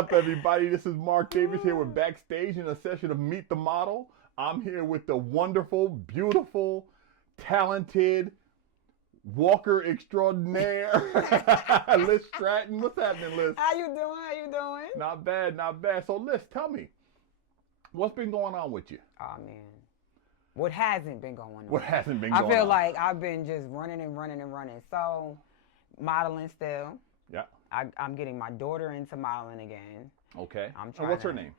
up, everybody? This is Mark Davis here with Backstage in a session of Meet the Model. I'm here with the wonderful, beautiful, talented walker extraordinaire, Liss Stratton. What's happening, Liss? How you doing? How you doing? Not bad, not bad. So, Liss, tell me, what's been going on with you? Oh, man. What hasn't been going on? What hasn't been going on? I feel like I've been just running and running and running. So, modeling still. Yeah. I'm getting my daughter into modeling again. Okay. I'm And trying. what's her name?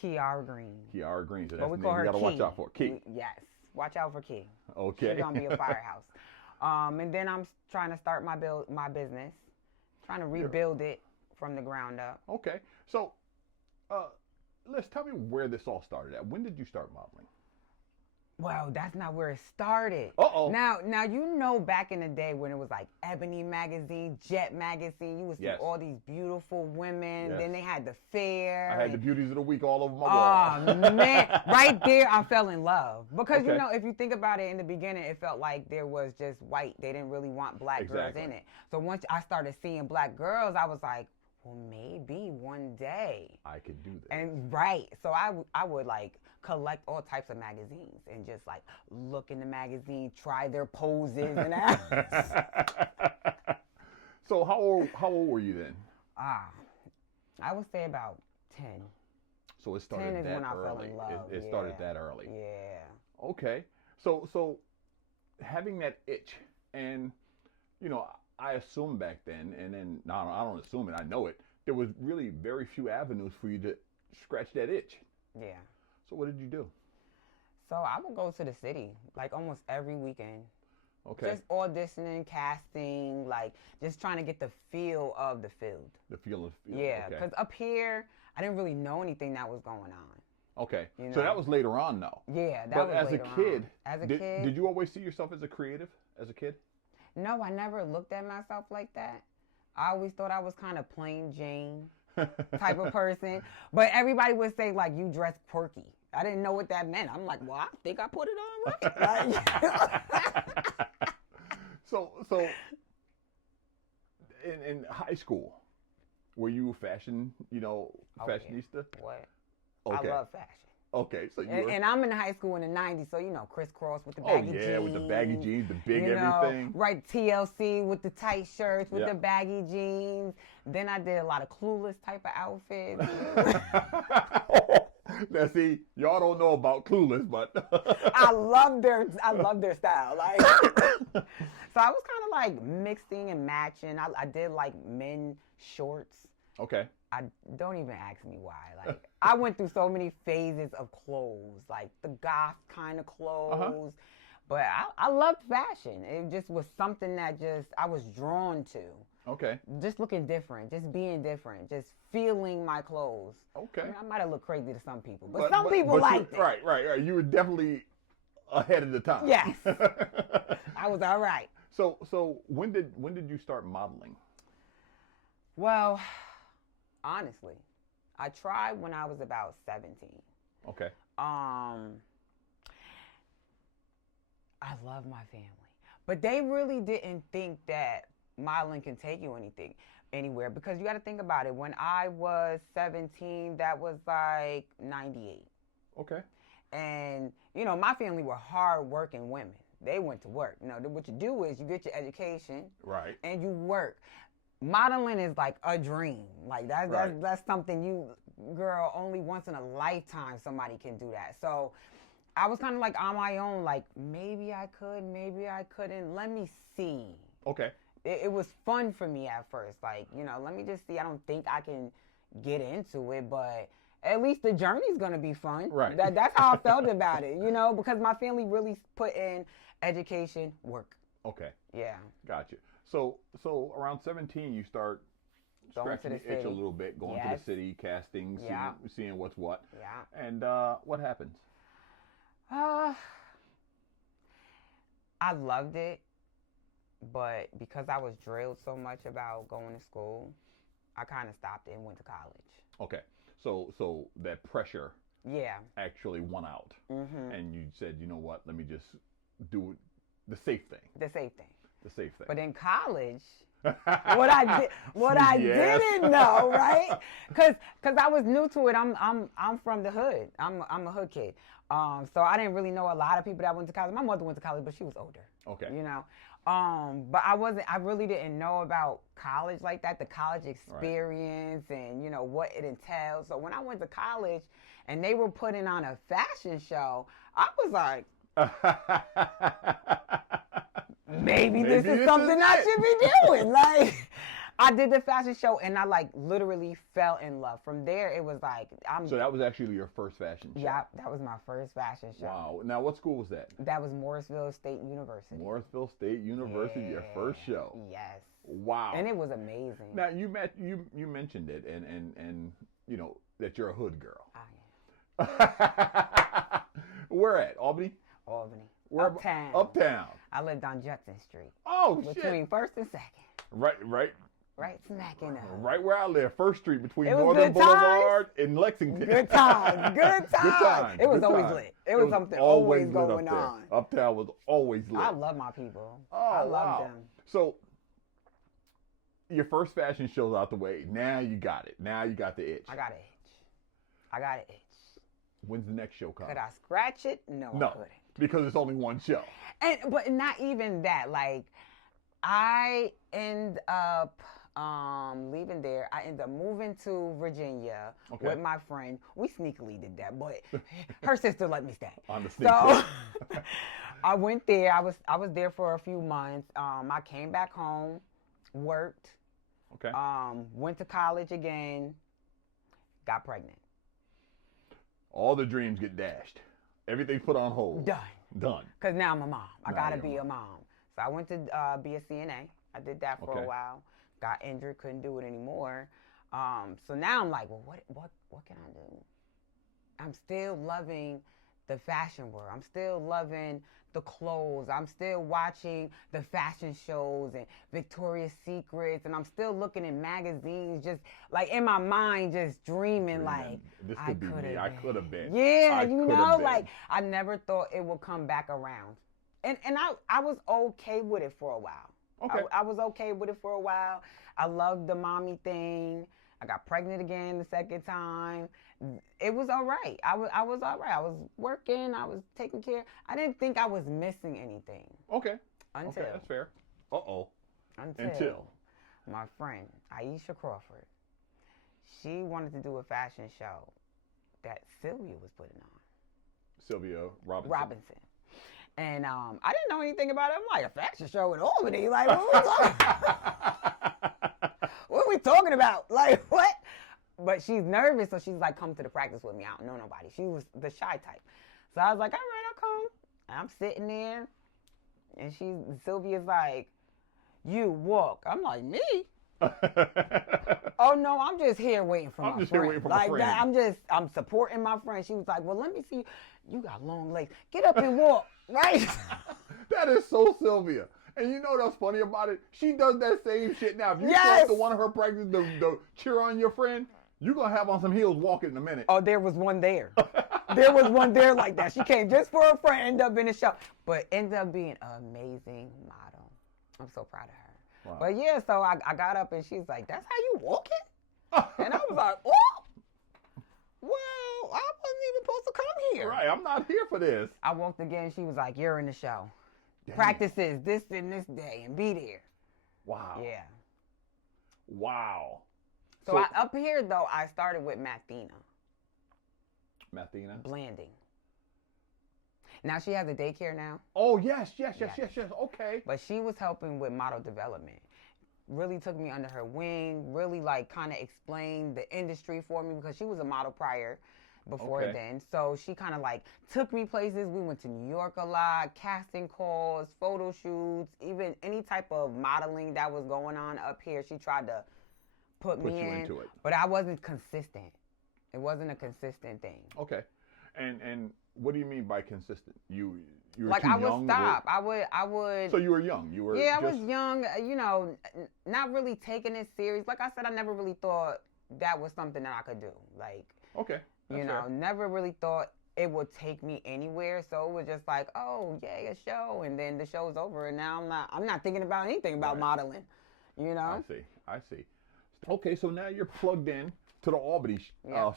Kiara Green. Kiara Green. So But that's we the call name her you gotta Key. watch out for. Key. Yes. Watch out for Key. Okay. She's gonna be a firehouse. And then I'm trying to start my business, trying to rebuild it from the ground up. Okay. So, Liss, tell me where this all started at. When did you start modeling? Well, that's not where it started. Uh-oh. Now you know back in the day when it was like Ebony magazine, Jet magazine, you would see Yes. all these beautiful women. Yes. Then they had the fair. I had the beauties of the week all over my wall. Oh man, right there I fell in love. Because Okay. you know, if you think about it in the beginning, it felt like there was just white. They didn't really want black girls Exactly. in it. So once I started seeing black girls, I was like, well, maybe one day. I could do this. And right, so I would like collect all types of magazines and just like look in the magazine, try their poses and So how old were you then? I would say about 10. So it started 10 is that when I early. fell in love. It started that early. Yeah. Okay. So having that itch, and you know, I assumed back then, and then no, I don't assume it. I know it. There was really very few avenues for you to scratch that itch. Yeah. So what did you do? So I would go to the city like almost every weekend. Okay. Just auditioning, casting, like just trying to get the feel of the field. The feel of the field. Yeah, Okay. because up here, I didn't really know anything that was going on. Okay. You So know? that was later on, though. Yeah, that But was as later a kid, on. As a did, kid, did you always see yourself as a creative as a kid? No, I never looked at myself like that. I always thought I was kind of plain Jane type of person. But everybody would say, like, you dress quirky. I didn't know what that meant. I'm like, well, I think I put it on right. So in high school, were you fashion, fashionista? Yeah. What? Okay. I love fashion. Okay, so you were... And I'm in high school in the 90s, so, crisscross with the baggy jeans. Oh, yeah, with the baggy jeans, the big you know, everything. Right, TLC with the tight shirts, with Yeah. the baggy jeans. Then I did a lot of Clueless type of outfits. Now, see, y'all don't know about Clueless, but... I love their style. Like, so I was kind of like mixing and matching. I did like men shorts. Okay. I don't even ask me why. Like, I went through so many phases of clothes, like the goth kind of clothes. But I loved fashion. It just was something that I was drawn to. Okay. Just looking different, just being different, just feeling my clothes. Okay. I might have looked crazy to some people, but some people liked it. Right. You were definitely ahead of the time. Yes. I was all right. So when did you start modeling? Well, honestly, I tried when I was about 17. Okay. I love my family, but they really didn't think that modeling can take you anywhere, because you got to think about it. When I was 17, that was like 98. Okay. And, my family were hard-working women. They went to work. What you do is you get your education. Right. And you work. Modeling is like a dream. Like, that's something girl, only once in a lifetime somebody can do that. So I was kind of like on my own, like, maybe I could, maybe I couldn't. Let me see. Okay. It was fun for me at first. Like, let me just see. I don't think I can get into it, but at least the journey's going to be fun. Right. That's how I felt about it, because my family really put in education, work. Okay. Yeah. Gotcha. So around 17, you start scratching the itch a little bit, going to the city, casting, seeing what's what. Yeah. And what happens? I loved it, but because I was drilled so much about going to school, I kind of stopped and went to college. Okay. So that pressure Yeah. actually won out. Mm-hmm. And you said, you know what, let me just do the safe thing. The safe thing. The safe thing. But in college, I Yes. didn't know, right? Because I was new to it. I'm from the hood. I'm a hood kid. So I didn't really know a lot of people that went to college. My mother went to college, but she was older. Okay. You know. But I really didn't know about college like that, the college experience and, you know, what it entails. So when I went to college and they were putting on a fashion show, I was like, maybe this is something I should be doing. Like, I did the fashion show and I like literally fell in love. From there, it was like, So that was actually your first fashion show? Yeah, that was my first fashion show. Wow. Now, what school was that? That was Morrisville State University. Morrisville State University, your first show. Yes. Wow. And it was amazing. Now, you mentioned it and you know, that you're a hood girl. I am. Where at? Albany? Albany. Where? Uptown. Uptown. I lived on Judson Street. Oh, Between 1st and 2nd. Right Smack in there. Right where I live, 1st Street between It was Northern good times. Boulevard and Lexington. Good times. Good times. It was always lit. It was something always going on. Uptown was always lit. I love my people. Oh, I love wow. them. So, your first fashion show's out the way. Now you got it. Now you got the itch. I got an itch. When's the next show coming? Could I scratch it? No, I couldn't. Because it's only one show. But not even that. Like, I end up leaving there. I ended up moving to Virginia with my friend. We sneakily did that, but her sister let me stay. On the sneak So I went there. I was there for a few months. I came back home, worked. Okay. Went to college again. Got pregnant. All the dreams get dashed. Everything's put on hold. Done. Because now I'm a mom. I got to be a mom. So I went to be a CNA. I did that for a while. Got injured, couldn't do it anymore. So now I'm like, well, what can I do? I'm still loving the fashion world. I'm still loving the clothes. I'm still watching the fashion shows and Victoria's Secrets, and I'm still looking in magazines, just like in my mind, just dreaming like this could be me. I could have been. Yeah, you know, like I never thought it would come back around, and I was okay with it for a while. Okay. I was okay with it for a while. I loved the mommy thing. I got pregnant again the second time. It was all right. I was all right. I was working. I was taking care. I didn't think I was missing anything. Okay. Until. Okay, that's fair. Uh-oh. Until my friend, Aisha Crawford, she wanted to do a fashion show that Sylvia was putting on. Sylvia Robinson. And I didn't know anything about it. I'm like, a fashion show in Albany? Like, what are we talking about? What are we talking about? Like, what? But she's nervous, so she's like, come to the practice with me. I don't know nobody. She was the shy type. So I was like, all right, I'll come. And I'm sitting there, and Sylvia's like, you walk. I'm like, me? Oh, no, I'm just here waiting for my friend. Like that, I'm supporting my friend. She was like, well, let me see. You got long legs. Get up and walk, right? That is so Sylvia. And you know what's funny about it? She does that same shit now. If you show up to one of her practices to cheer on your friend, you're going to have on some heels walking in a minute. Oh, there was one there. There was one there like that. She came just for her friend, ended up in the show. But ended up being an amazing model. I'm so proud of her. Wow. But yeah, so I got up and she's like, that's how you walking? And I was like, oh, well, I wasn't even supposed to come here. Right, I'm not here for this. I walked again. She was like, you're in the show. Damn. Practices this and this day and be there. Wow. Yeah. Wow. So up here, though, I started with Mathena. Blanding. Now she has a daycare now. Oh, yes. Okay. But she was helping with model development. Really took me under her wing, really like kind of explained the industry for me because she was a model prior before then. So she kind of like took me places. We went to New York a lot, casting calls, photo shoots, even any type of modeling that was going on up here. She tried to put me in, into it. But I wasn't consistent. It wasn't a consistent thing. Okay. And what do you mean by consistent? You were like too I would young? stop. I would. So you were young. You were. Yeah, I was young. You know, not really taking it serious. Like I said, I never really thought that was something that I could do. Like. Okay. You know, never really thought it would take me anywhere. So it was just like, oh, yay, a show, and then the show's over, and now I'm not thinking about anything about modeling. you know? I see. Okay, so now you're plugged in to the Albany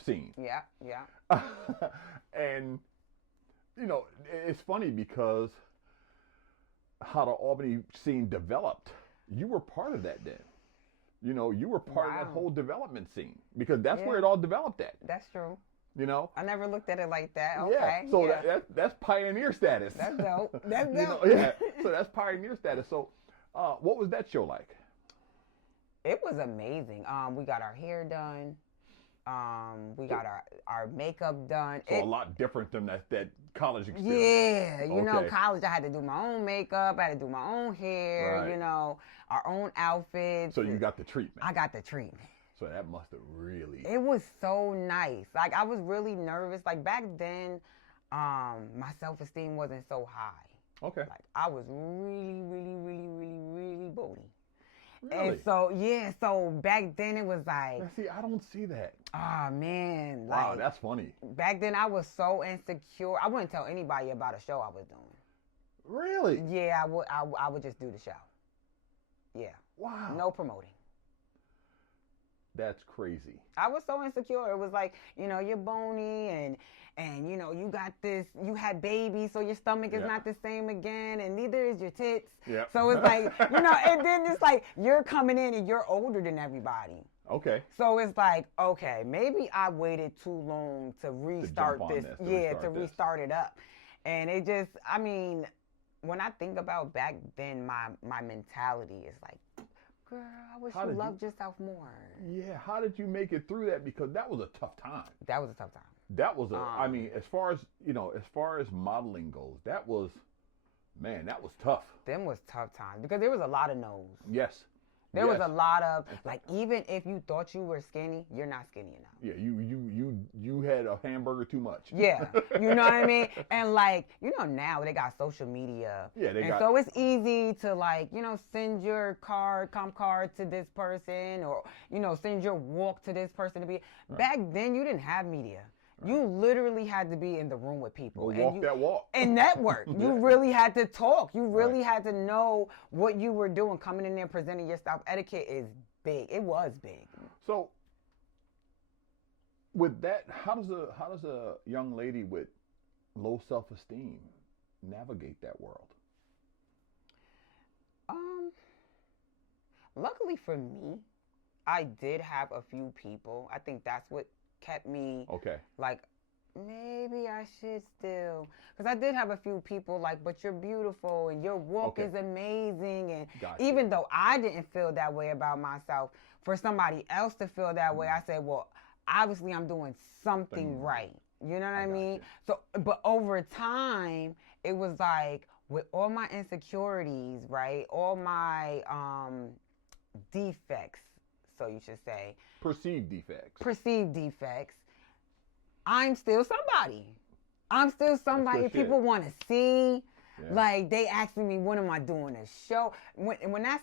scene. Yeah, yeah. And, you know, it's funny because how the Albany scene developed, you were part of that then. You know, you were part of that whole development scene because that's where it all developed at. That's true. You know? I never looked at it like that. Okay. Yeah, so that's pioneer status. That's dope. That's dope. You know, yeah, so that's pioneer status. So what was that show like? It was amazing. We got our hair done. We got our makeup done. So a lot different than that college experience. Yeah, you know, college, I had to do my own makeup. I had to do my own hair, you know, our own outfits. So you got the treatment. I got the treatment. So that must have really... It was so nice. Like, I was really nervous. Like, back then, my self-esteem wasn't so high. Okay. Like, I was really, really, really, really, really booty. Really? And so, so back then it was like... Now, see, I don't see that. Oh, man. Wow, like, that's funny. Back then, I was so insecure. I wouldn't tell anybody about a show I was doing. Really? Yeah, I would just do the show. Yeah. Wow. No promoting. That's crazy. I was so insecure. It was like, you know, you're bony and you know, you got this, you had babies, so your stomach is not the same again, and neither is your tits. Yeah. So it's like, you know, and then it's like, you're coming in and you're older than everybody. Okay. So it's like, okay, maybe I waited too long to restart this. To restart it up. And it just, I mean, when I think about back then, my mentality is like, girl, I wish you loved yourself more. Yeah, how did you make it through that? Because that was a tough time. That was a tough time. That was I mean, as far as modeling goes, that was tough. Them was tough times because there was a lot of no's. Yes. There was a lot of, like, even if you thought you were skinny, you're not skinny enough. Yeah, you had a hamburger too much. Yeah, you know what I mean? And, like, you know, now they got social media. Yeah, so it's easy to, like, you know, send your comp card to this person or, you know, send your walk to this person to be. Right. Back then, you didn't have media. Right. You literally had to be in the room with people. That walk. And network. You really had to talk. You really had to know what you were doing. Coming in there, presenting yourself. Etiquette is big. It was big. So, with that, how does a young lady with low self-esteem navigate that world? Luckily for me, I did have a few people. I think that's what kept me like, maybe I should still, because I did have a few people like, but you're beautiful and your walk is amazing, and even though I didn't feel that way about myself, for somebody else to feel that way, I said, well, obviously I'm doing something right. You know what I mean? So, but over time, it was like, with all my insecurities, right, all my defects, so you should say. Perceived defects. I'm still somebody. I'm still somebody people want to see. Yeah. Like, they asking me, when am I doing a show? When that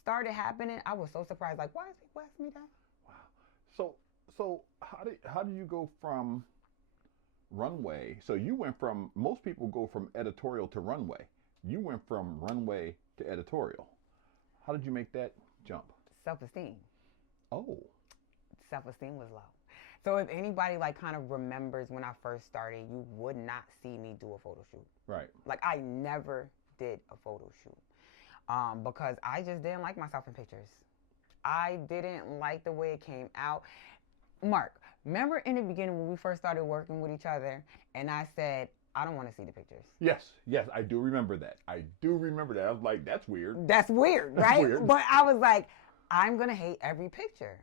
started happening, I was so surprised. Like, why is people asking me that? Wow. So how did you go from runway? So you went from, most people go from editorial to runway. You went from runway to editorial. How did you make that jump? Self-esteem. Oh. Self-esteem was low. So if anybody like kind of remembers when I first started, you would not see me do a photo shoot. Right. Like, I never did a photo shoot because I just didn't like myself in pictures. I didn't like the way it came out. Mark, remember in the beginning when we first started working with each other and I said, I don't want to see the pictures. Yes, I do remember that. I was like, that's weird. That's weird, right? That's weird. But I was like, I'm going to hate every picture.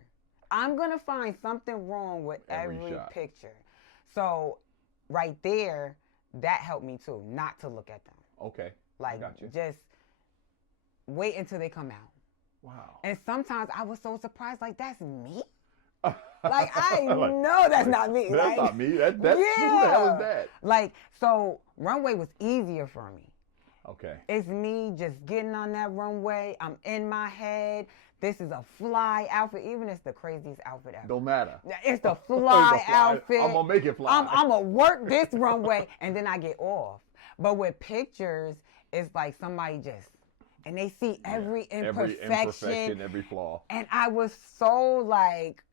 I'm going to find something wrong with every picture. So right there, that helped me too, not to look at them. Okay. Like, just wait until they come out. Wow. And sometimes I was so surprised, like, that's me? Like, I know that's not me. That's not me. Who the hell is that? Like, so runway was easier for me. Okay. It's me just getting on that runway. I'm in my head. This is a fly outfit. Even if it's the craziest outfit ever. Don't matter. It's the fly outfit. I'm going to make it fly. I'm going to work this runway and then I get off. But with pictures, it's like somebody just and they see every Every imperfection, every flaw. and I was so like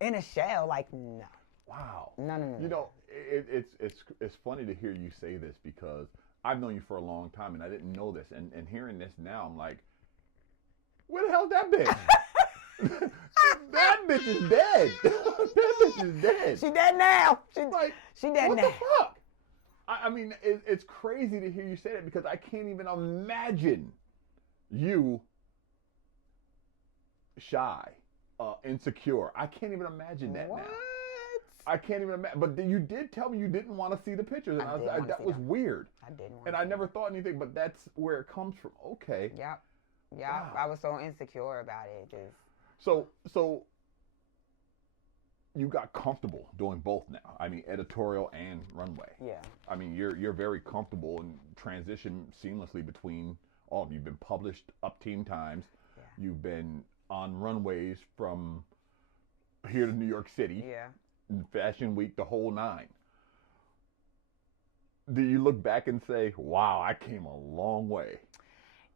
in a shell, like no. Wow. No. You know, it's funny to hear you say this because I've known you for a long time and I didn't know this. And hearing this now, I'm like, where the hell's that bitch? That bitch is dead. That bitch is dead. She dead now. She dead what now. the fuck? I mean, it's crazy to hear you say that because I can't even imagine you shy, insecure. I can't even imagine that What? now. I can't even imagine. But you did tell me you didn't want to see the pictures, and that was weird. I didn't want and I never thought anything, but that's where it comes from. Okay. Yep. Wow. I was so insecure about it. Just So you got comfortable doing both now. I mean, editorial and runway. yeah. I mean, you're very comfortable and transition seamlessly between all of them. You've been published up teen times. Yeah. You've been on runways from here to New York City. Yeah. Fashion Week, the whole nine. Do you look back and say, wow, I came a long way?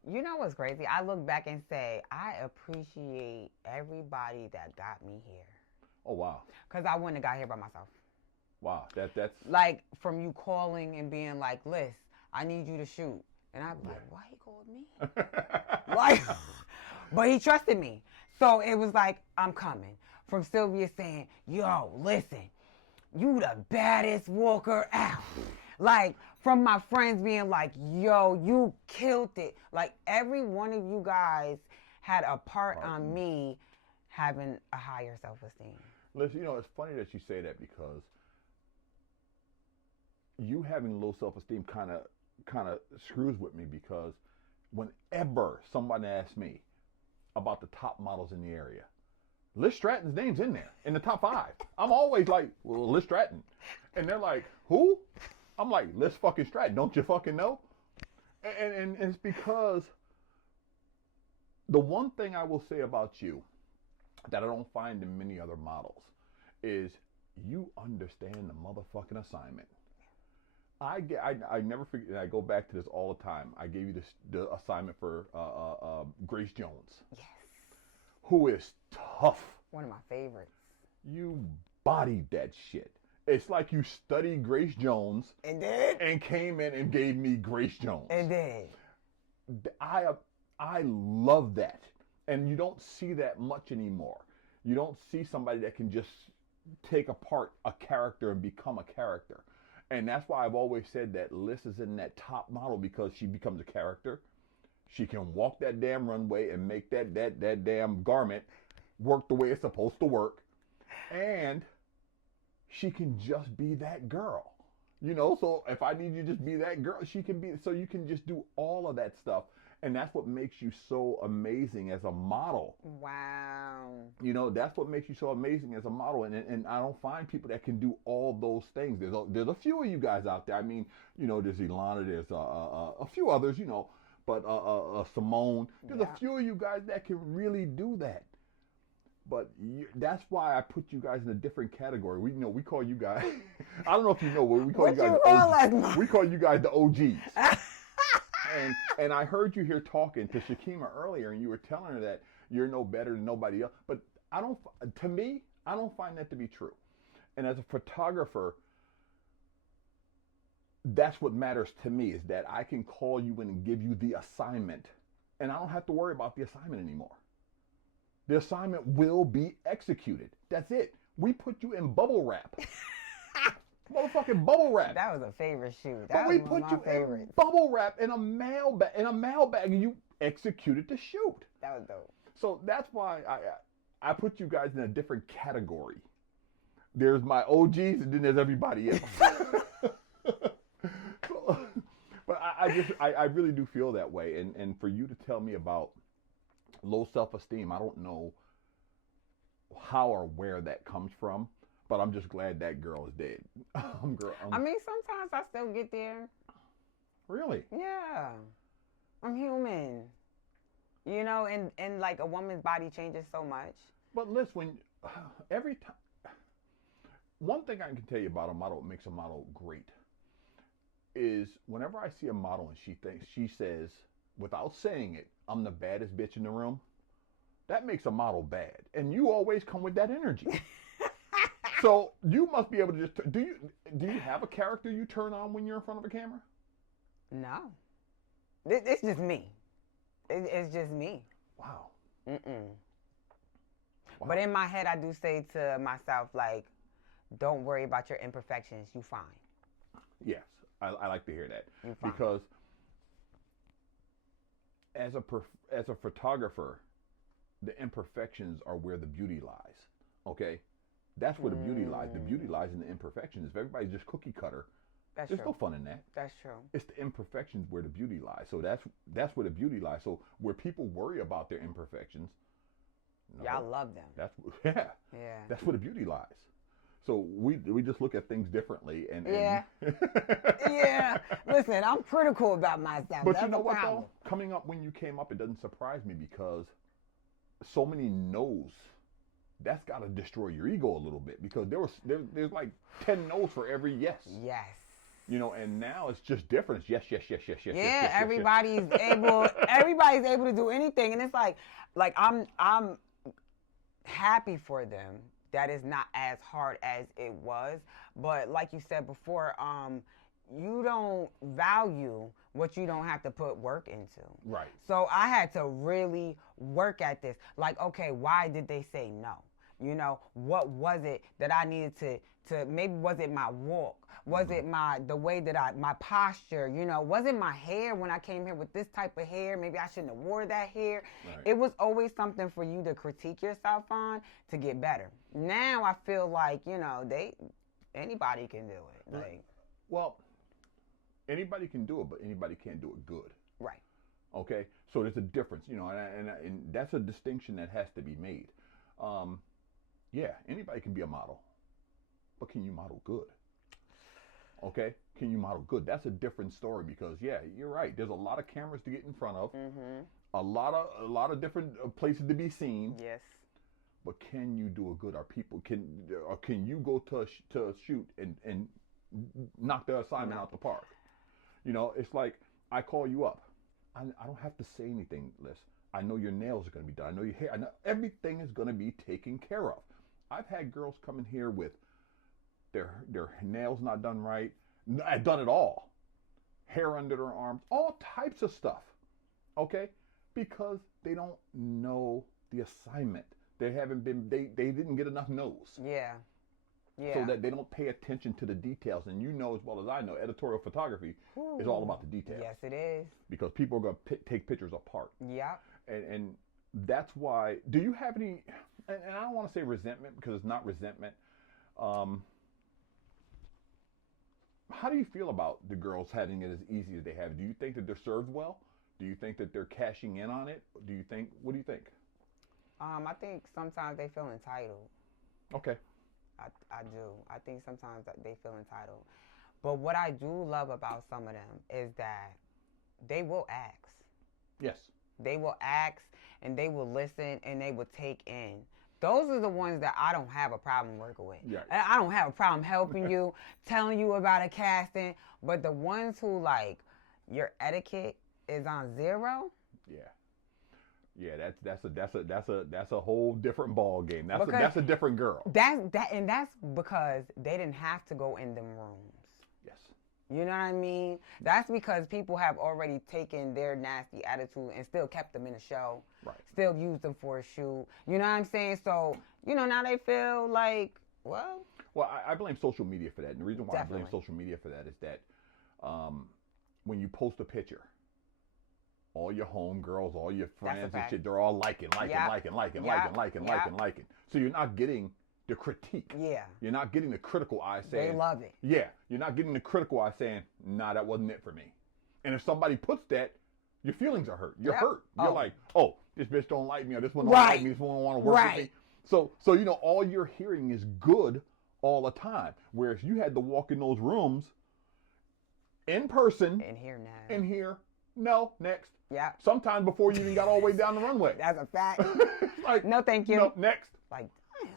You know what's crazy? I look back and say, I appreciate everybody that got me here. Oh, wow. Because I wouldn't have got here by myself. Wow. That's... Like, from you calling and being like, Liss, I need you to shoot. And I'd be like, why he called me? Like, but he trusted me. So it was like, I'm coming. From Sylvia saying, yo, listen, you the baddest walker out. Like, from my friends being like, yo, you killed it. Like, every one of you guys had a part on me having a higher self-esteem. Listen, you know, it's funny that you say that because you having low self-esteem kind of screws with me because whenever somebody asks me about the top models in the area, Liss Stratton's name's in there, in the top 5. I'm always like, well, Liss Stratton. And they're like, who? I'm like, Liss fucking Stratton. Don't you fucking know? And it's because the one thing I will say about you that I don't find in many other models is you understand the motherfucking assignment. I never forget, and I go back to this all the time. I gave you the assignment for Grace Jones. Yes. Who is tough. One of my favorites. You bodied that shit. It's like you studied Grace Jones And did? and came in and gave me Grace Jones. And did. I love that. And you don't see that much anymore. You don't see somebody that can just take apart a character and become a character. And that's why I've always said that Liss is in that top model because she becomes a character. She can walk that damn runway and make that damn garment work the way it's supposed to work. And she can just be that girl. You know, so if I need you to just be that girl, she can be, so you can just do all of that stuff. And that's what makes you so amazing as a model. Wow. You know, that's what makes you so amazing as a model. And I don't find people that can do all those things. There's a few of you guys out there. I mean, you know, there's Ilana, there's a few others, you know, but Simone. There's a few of you guys that can really do that. But that's why I put you guys in a different category. We call you guys. I don't know if you know, but we call you guys the OGs. We call you guys the OGs. And I heard you here talking to Shakima earlier, and you were telling her that you're no better than nobody else. But to me, I don't find that to be true. And as a photographer, that's what matters to me, is that I can call you in and give you the assignment, and I don't have to worry about the assignment anymore. The assignment will be executed. That's it. We put you in bubble wrap. Motherfucking bubble wrap. That was a favorite shoot. But we put you in bubble wrap in a mail bag, and you executed the shoot. That was dope. So that's why I put you guys in a different category. There's my OGs, and then there's everybody else. But I really do feel that way, and for you to tell me about low self-esteem, I don't know how or where that comes from, but I'm just glad that girl is dead. I mean, sometimes I still get there. Really? Yeah. I'm human. You know, and like a woman's body changes so much. But listen, every time, one thing I can tell you about a model that makes a model great is whenever I see a model and she says, without saying it, I'm the baddest bitch in the room, that makes a model bad. And you always come with that energy. So you must be able to just, do you have a character you turn on when you're in front of a camera? No. It's just me. It's just me. Wow. Mm-mm. Wow. But in my head, I do say to myself, like, don't worry about your imperfections. You fine. Yes, I like to hear that. You fine. Because as a photographer, the imperfections are where the beauty lies. Okay? That's where the beauty lies. The beauty lies in the imperfections. If everybody's just cookie cutter, there's no fun in that. That's true. It's the imperfections where the beauty lies. So that's where the beauty lies. So where people worry about their imperfections, no, y'all love them. Yeah. That's where the beauty lies. So we just look at things differently and Yeah. Listen, I'm critical about myself. But that's you know what problem. though? Coming up when you came up, it doesn't surprise me because so many no's. That's got to destroy your ego a little bit because there's like 10 no's for every yes. Yes. You know, and now it's just different. It's yes. Yeah, yes, everybody's everybody's able to do anything, and it's like I'm happy for them that it's not as hard as it was. But like you said before, you don't value what you don't have to put work into. Right. So I had to really work at this. Like, okay, why did they say no? You know, what was it that I needed to maybe was it my walk? Was it the way that my posture, you know, was it my hair when I came here with this type of hair? Maybe I shouldn't have wore that hair. Right. It was always something for you to critique yourself on to get better. Now I feel like, you know, anybody can do it. Right. Like, well, anybody can do it, but anybody can't do it good. Right. Okay? So there's a difference, you know, and that's a distinction that has to be made. Yeah, anybody can be a model, but can you model good? Okay? Can you model good? That's a different story because, yeah, you're right. There's a lot of cameras to get in front of, a lot of different places to be seen. Yes. But can you do a good? Can you go to a shoot and knock the assignment out the park? You know, it's like I call you up. I don't have to say anything, Liss. I know your nails are going to be done. I know your hair. I know everything is going to be taken care of. I've had girls come in here with their nails not done right, not done at all, hair under their arms, all types of stuff. Okay, because they don't know the assignment. They didn't get enough no's. Yeah. So that they don't pay attention to the details. And you know as well as I know, editorial photography is all about the details. Yes, it is. Because people are going to take pictures apart. Yeah. And that's why, do you have any, and I don't want to say resentment because it's not resentment. How do you feel about the girls having it as easy as they have? Do you think that they're served well? Do you think that they're cashing in on it? What do you think? I think sometimes they feel entitled. Okay. I do. I think sometimes they feel entitled. But what I do love about some of them is that they will ask. Yes. They will ask and they will listen and they will take in. Those are the ones that I don't have a problem working with. Yeah. I don't have a problem helping you, telling you about a casting. But the ones who like your etiquette is on zero. Yeah. Yeah, that's a whole different ball game. That's a different girl. That's because they didn't have to go in them rooms. Yes. You know what I mean? That's because people have already taken their nasty attitude and still kept them in a show. Right. Still used them for a shoot. You know what I'm saying? So, you know, now they feel like, well. Well, I blame social media for that. And the reason why Definitely. I blame social media for that is that when you post a picture, all your homegirls, all your friends and shit, they're all liking. So you're not getting the critique. Yeah. You're not getting the critical eye saying. They love it. Yeah. You're not getting the critical eye saying, nah, that wasn't it for me. And if somebody puts that, your feelings are hurt. You're hurt. You're like, oh, this bitch don't like me, or this one don't like me, this one don't want to work with me. So you know, all you're hearing is good all the time. Whereas you had to walk in those rooms in person. And here now. And here. No, next. Yeah. Sometimes before you even got all the way down the runway. That's a fact. Like, no, thank you. No, next. Like,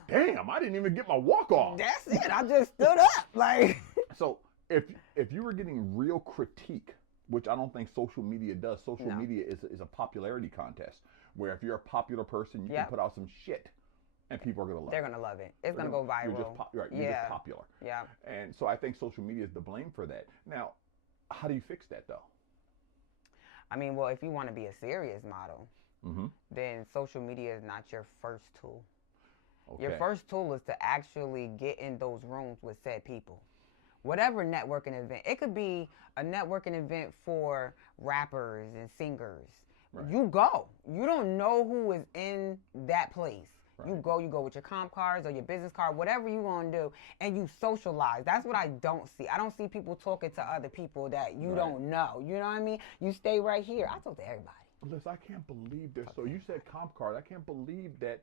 damn, I didn't even get my walk off. That's it. I just stood up. Like. So if you were getting real critique which I don't think social media does. Social No. media is a popularity contest where if you're a popular person, you can Yep. put out some shit and people are going to love They're it. gonna love it. It's gonna go viral. You're just, right, you're Yeah. just popular. Yeah. And so I think social media is to blame for that. Now, how do you fix that though? I mean, well, if you want to be a serious model, Mm-hmm. then social media is not your first tool. Okay. Your first tool is to actually get in those rooms with said people. Whatever networking event, it could be a networking event for rappers and singers. Right. You go. You don't know who is in that place. Right. You go with your comp cards or your business card, whatever you want to do, and you socialize. That's what I don't see. I don't see people talking to other people that you Right. don't know. You know what I mean? You stay right here. I talk to everybody. Liz, I can't believe this. So you said comp card. I can't believe that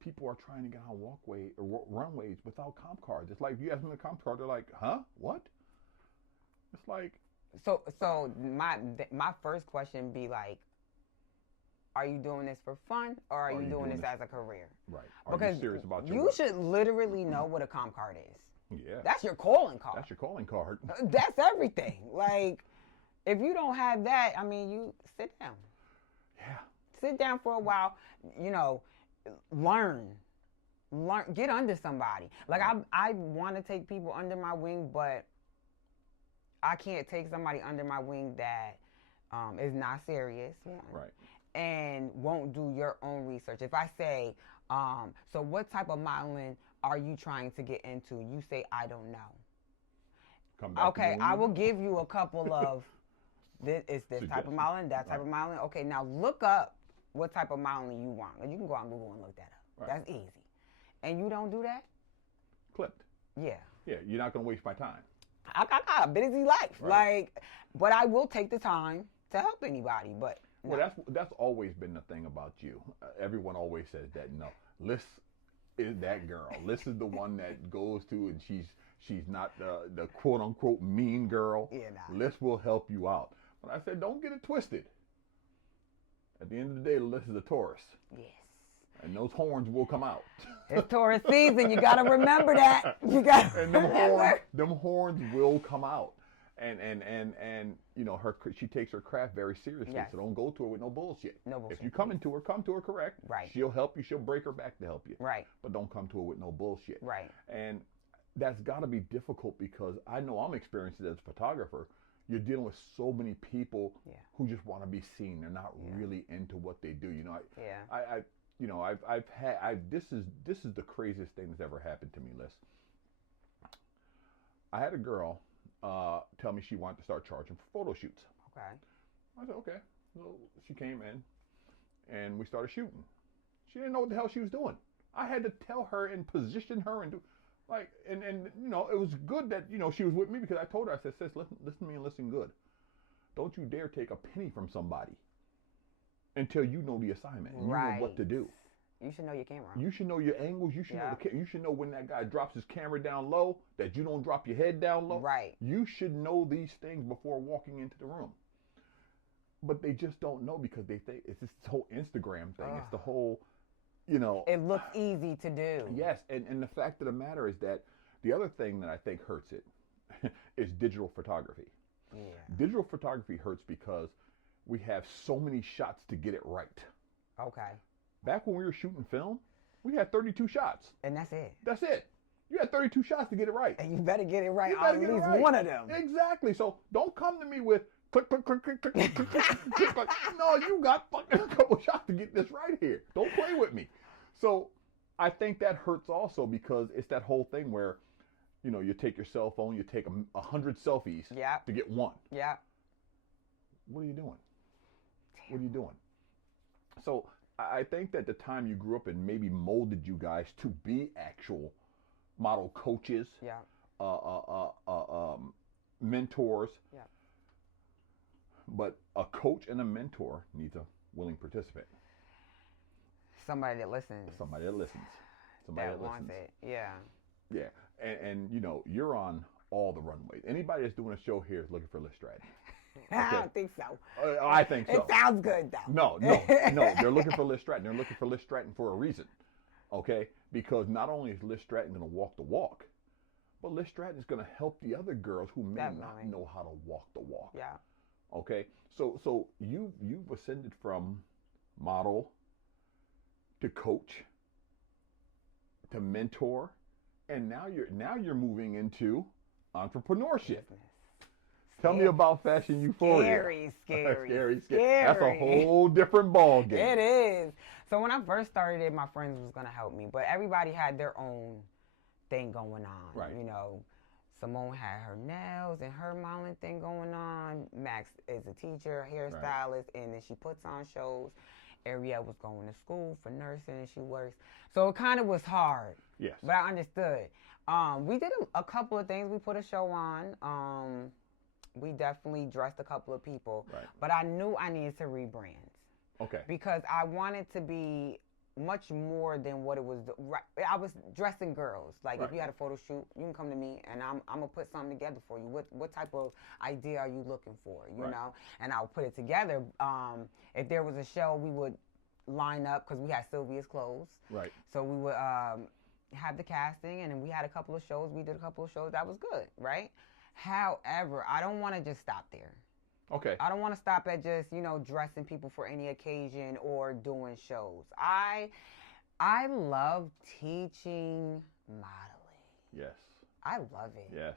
people are trying to get on walkway or runways without comp cards. It's like you ask them the comp card, they're like, "Huh? What?" It's like, So my first question be like, are you doing this for fun or are you doing this as a career? right? Are Because you serious about your you work? should literally know what a comp card is. Yeah, That's your calling card. that's your calling card. That's everything. Like, if you don't have that, I mean, you sit down. Yeah, Sit down for a while, you know, learn, get under somebody. Like, I want to take people under my wing, but I can't take somebody under my wing that is not serious. right. And won't do your own research. If I say, so what type of modeling are you trying to get into? You say, I don't know. Come back. Okay, I will give you a couple of, this type of Suggestions. modeling, that type of modeling. Okay, now look up what type of modeling you want. You can go on Google and look that up. Right. That's easy. And you don't do that? Clipped. Yeah. Yeah, you're not gonna waste my time. I got a busy life. Right. Like, but I will take the time to help anybody. But no. Well, that's always been the thing about you. Everyone always says that. No, Liss is that girl. Liss is the one that goes to, and she's not the quote unquote mean girl. Yeah, nah. Liss will help you out. But I said, don't get it twisted. At the end of the day, Liss is a Taurus, Yes. and those horns will come out. It's Taurus season. You got to remember that. You got to And remember. them horns will come out. And you know, she takes her craft very seriously. Yes. So don't go to her with no bullshit. No bullshit. If you come to her correct. Right. She'll help you. She'll break her back to help you. Right. But don't come to her with no bullshit. Right. And that's got to be difficult because I know I'm experiencing it as a photographer. You're dealing with so many people Yeah. who just want to be seen. They're not Yeah. really into what they do. You know, Yeah. this is the craziest thing that's ever happened to me, Liss. I had a girl tell me she wanted to start charging for photo shoots. Okay. I said, okay. So she came in and we started shooting. She didn't know what the hell she was doing. I had to tell her and position her and do like and you know, it was good that, you know, she was with me because I told her, I said, sis, listen to me and listen good. Don't you dare take a penny from somebody until you know the assignment and you know what to do. You should know your camera. You should know your angles. You should know you should know when that guy drops his camera down low that you don't drop your head down low. Right. You should know these things before walking into the room. But they just don't know because they think it's this whole Instagram thing. It's the whole, you know. It looks easy to do. Yes, and the fact of the matter is that the other thing that I think hurts it is digital photography. Yeah. Digital photography hurts because we have so many shots to get it right. Okay. Back when we were shooting film, we had 32 shots. And that's it. That's it. You had 32 shots to get it right. And you better get it right You on better at get it least right. one of them. Exactly. So don't come to me with click, click, click, click, click, click, click, click, click, click. No, you got fucking a couple shots to get this right here. Don't play with me. So I think that hurts also because it's that whole thing where, you know, you take your cell phone, you take 100 selfies to get one. Yeah. What are you doing? What are you doing? So I think that the time you grew up and maybe molded you guys to be actual model coaches, mentors. Yeah. But a coach and a mentor needs a willing participant. Somebody that listens. Somebody that listens. Somebody that wants listens. it. Yeah. Yeah. And you know, you're on all the runways. Anybody that's doing a show here is looking for Liss Stratton. I don't think so. I think so. It sounds good though. No. They're looking for Liss Stratton. They're looking for Liss Stratton for a reason. Okay? Because not only is Liss Stratton going to walk the walk, but Liss Stratton is going to help the other girls who may not know how to walk the walk. Yeah. Okay, so you've ascended from model to coach to mentor, and now you're moving into entrepreneurship. Business. Tell me about Fashion Euphoria. Scary. That's a whole different ball game. It is. So when I first started it, my friends was gonna help me, but everybody had their own thing going on. Right. You know, Simone had her nails and her modeling thing going on. Max is a teacher, hairstylist, and then she puts on shows. Ariel was going to school for nursing and she works. So it kind of was hard. Yes. But I understood. We did a couple of things. We put a show on. We definitely dressed a couple of people. Right. But I knew I needed to rebrand. Okay. Because I wanted to be much more than what it was. I was dressing girls. Like, if you had a photo shoot, you can come to me and I'm gonna put something together for you. What type of idea are you looking for? You know, and I'll put it together. If there was a show, we would line up because we had Sylvia's clothes. Right. So we would have the casting, and then we had a couple of shows. We did a couple of shows. That was good, right? However, I don't want to just stop there. Okay. I don't want to stop at just, dressing people for any occasion or doing shows. I love teaching modeling. Yes. I love it. Yes.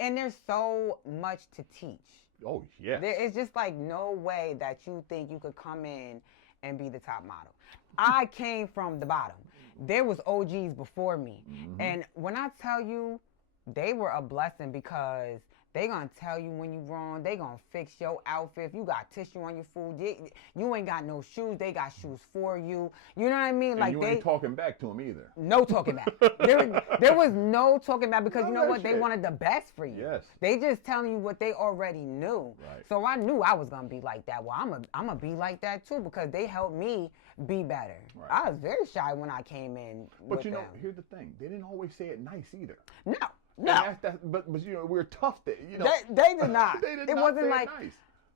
And there's so much to teach. Oh, yes. It's just like no way that you think you could come in and be the top model. I came from the bottom. There was OGs before me. Mm-hmm. And when I tell you, they were a blessing because they gonna tell you when you wrong. They gonna fix your outfit. If you got tissue on your food, you ain't got no shoes. They got shoes for you. You know what I mean? And like you ain't talking back to them either. No talking back. There was no talking back because you know what? Shit. They wanted the best for you. Yes. They just telling you what they already knew. Right. So I knew I was gonna be like that. Well, I'm gonna be like that too because they helped me be better. Right. I was very shy when I came in. But here's the thing: they didn't always say it nice either. No. No, but we're tough. They did not. They did it not wasn't say like, nice.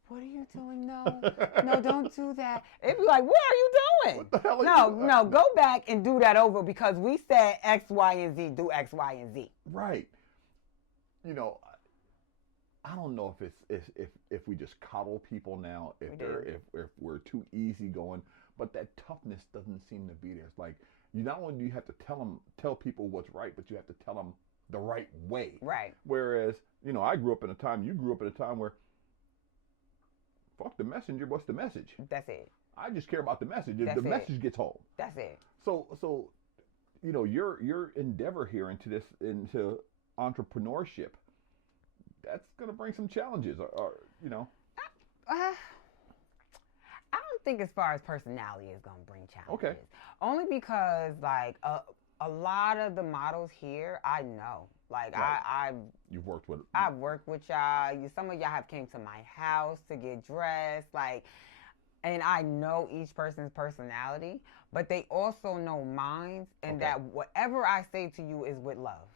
What are you doing? No, don't do that. It'd be like, what are you doing? What the hell are you doing? No, go back and do that over because we said X, Y, and Z. Do X, Y, and Z. Right. I don't know if we just coddle people now, if we're too easygoing, but that toughness doesn't seem to be there. It's like not only do you have to tell people what's right, but you have to tell them the right way. Right. Whereas, I grew up in a time, you grew up in a time where, fuck the messenger, what's the message? That's it. I just care about the message. If the message gets home. That's it. So, your endeavor here into entrepreneurship, that's going to bring some challenges, I don't think as far as personality is going to bring challenges. Okay. Only because, like, a lot of the models here, I know. Like, right. You've worked with. I've worked with y'all. Some of y'all have came to my house to get dressed. Like, and I know each person's personality, but they also know mine, and that whatever I say to you is with love.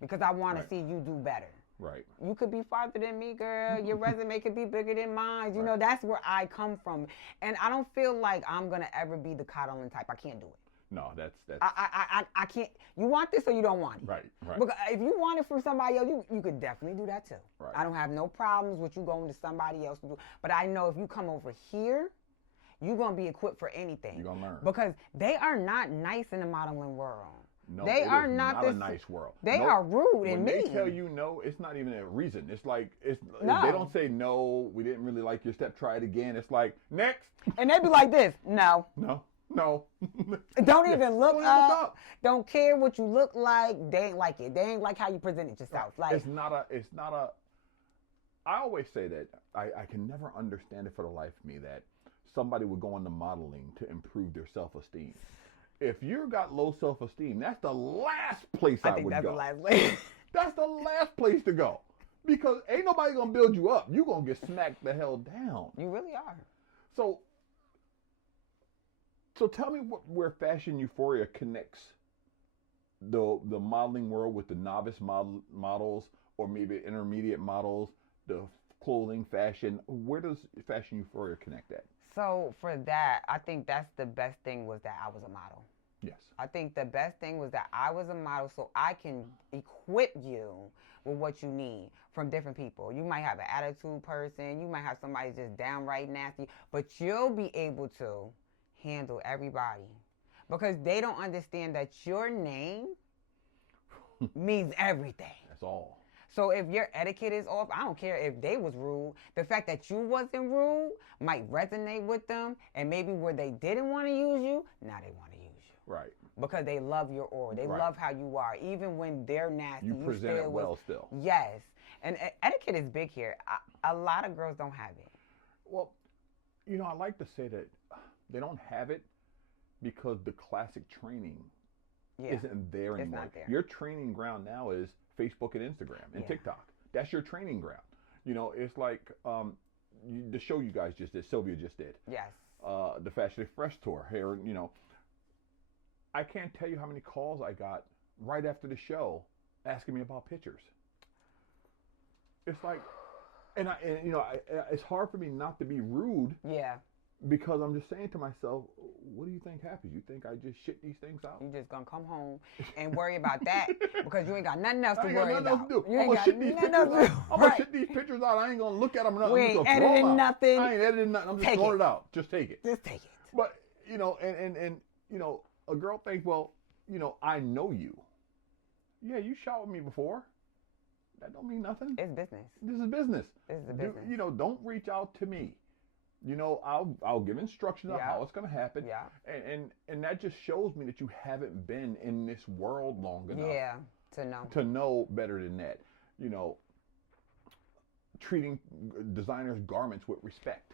Because I want to see you do better. Right. You could be farther than me, girl. Your resume could be bigger than mine. You know, that's where I come from. And I don't feel like I'm going to ever be the coddling type. I can't do it. No, that's. I can't. You want this or you don't want it. Right. Because if you want it from somebody else, you could definitely do that too. Right. I don't have no problems with you going to somebody else to do. But I know if you come over here, you're going to be equipped for anything. You're going to learn. Because they are not nice in the modeling world. No, they are not a nice world. They are rude and mean. When they tell you no, it's not even a reason. It's like no. They don't say no. We didn't really like your step. Try it again. It's like next. And they be like this. No. Don't even look up. Don't care what you look like. They ain't like it. They ain't like how you presented yourself. Like it's not a. I always say that I can never understand it for the life of me that somebody would go into modeling to improve their self-esteem. If you got low self-esteem, that's the last place I would go. That's the last place. That's the last place to go. Because ain't nobody going to build you up. You're going to get smacked the hell down. You really are. So tell me where Fashion Euphoria connects the modeling world with the novice models or maybe intermediate models, the clothing, fashion. Where does Fashion Euphoria connect at? So for that, I think that's the best thing was that I was a model. Yes. I think the best thing was that I was a model so I can equip you with what you need from different people. You might have an attitude person. You might have somebody just downright nasty, but you'll be able to handle everybody because they don't understand that your name means everything. That's all. So if your etiquette is off, I don't care if they was rude. The fact that you wasn't rude might resonate with them, and maybe where they didn't want to use you, now they want to use you. Right. Because they love your aura. They love how you are. Even when they're nasty, you present it well still. Yes. And etiquette is big here. A lot of girls don't have it. Well, I like to say that they don't have it because the classic training isn't there anymore. It's not there. Your training ground now is Facebook and Instagram and TikTok. That's your training ground. It's like the show you guys just did, Sylvia just did. Yes. The Fashion Fresh tour here, I can't tell you how many calls I got right after the show asking me about pictures. It's like, it's hard for me not to be rude. Yeah. Because I'm just saying to myself, what do you think happens? You think I just shit these things out? You just gonna come home and worry about that because you ain't got nothing else to worry about. I'm You gonna shit these pictures out. I'm gonna shit these pictures out. I ain't gonna look at them. We ain't editing nothing. I ain't editing nothing. I'm just throwing it out. Just take it. Just take it. But and a girl thinks, well, I know you. Yeah, you shot with me before. That don't mean nothing. It's business. This is business. This is the business. Don't reach out to me. I'll give instructions on how it's going to happen. Yeah. And that just shows me that you haven't been in this world long enough. Yeah, to know. To know better than that. Treating designers' garments with respect.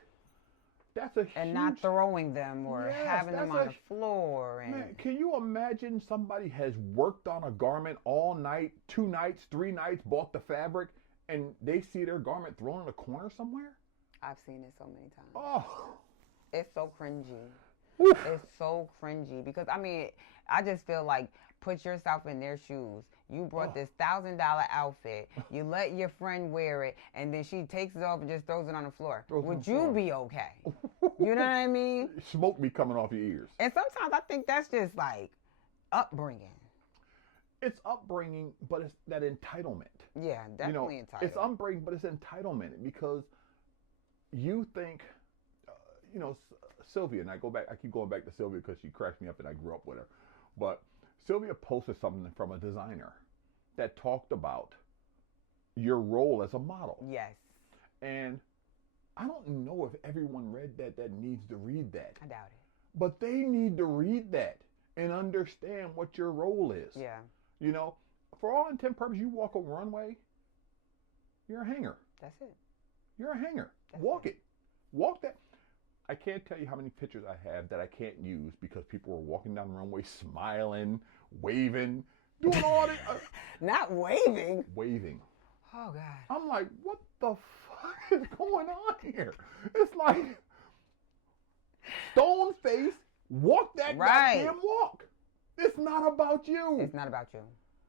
That's a huge... And not throwing them or having them on the floor. And... Man, can you imagine somebody has worked on a garment all night, 2 nights, 3 nights, bought the fabric, and they see their garment thrown in a corner somewhere? I've seen it so many times. Oh. It's so cringy. Oof. It's so cringy because, I just feel like put yourself in their shoes. You brought this $1,000 outfit. You let your friend wear it, and then she takes it off and just throws it on the floor. Would you be okay? You know what I mean? Smoke be coming off your ears. And sometimes I think that's just like upbringing. It's upbringing, but it's that entitlement. Yeah, definitely entitled. It's upbringing, but it's entitlement because you think, Sylvia, and I keep going back to Sylvia because she cracks me up and I grew up with her. But Sylvia posted something from a designer that talked about your role as a model. Yes. And I don't know if everyone read that needs to read that. I doubt it. But they need to read that and understand what your role is. Yeah. For all intent and purposes, you walk a runway, you're a hanger. That's it. You're a hanger. That's Walk it. Walk that. I can't tell you how many pictures I have that I can't use because people were walking down the runway smiling, waving, doing all that. Not waving. Waving. Oh, God. I'm like, what the fuck is going on here? It's like, stone face, walk that goddamn walk. It's not about you. It's not about you.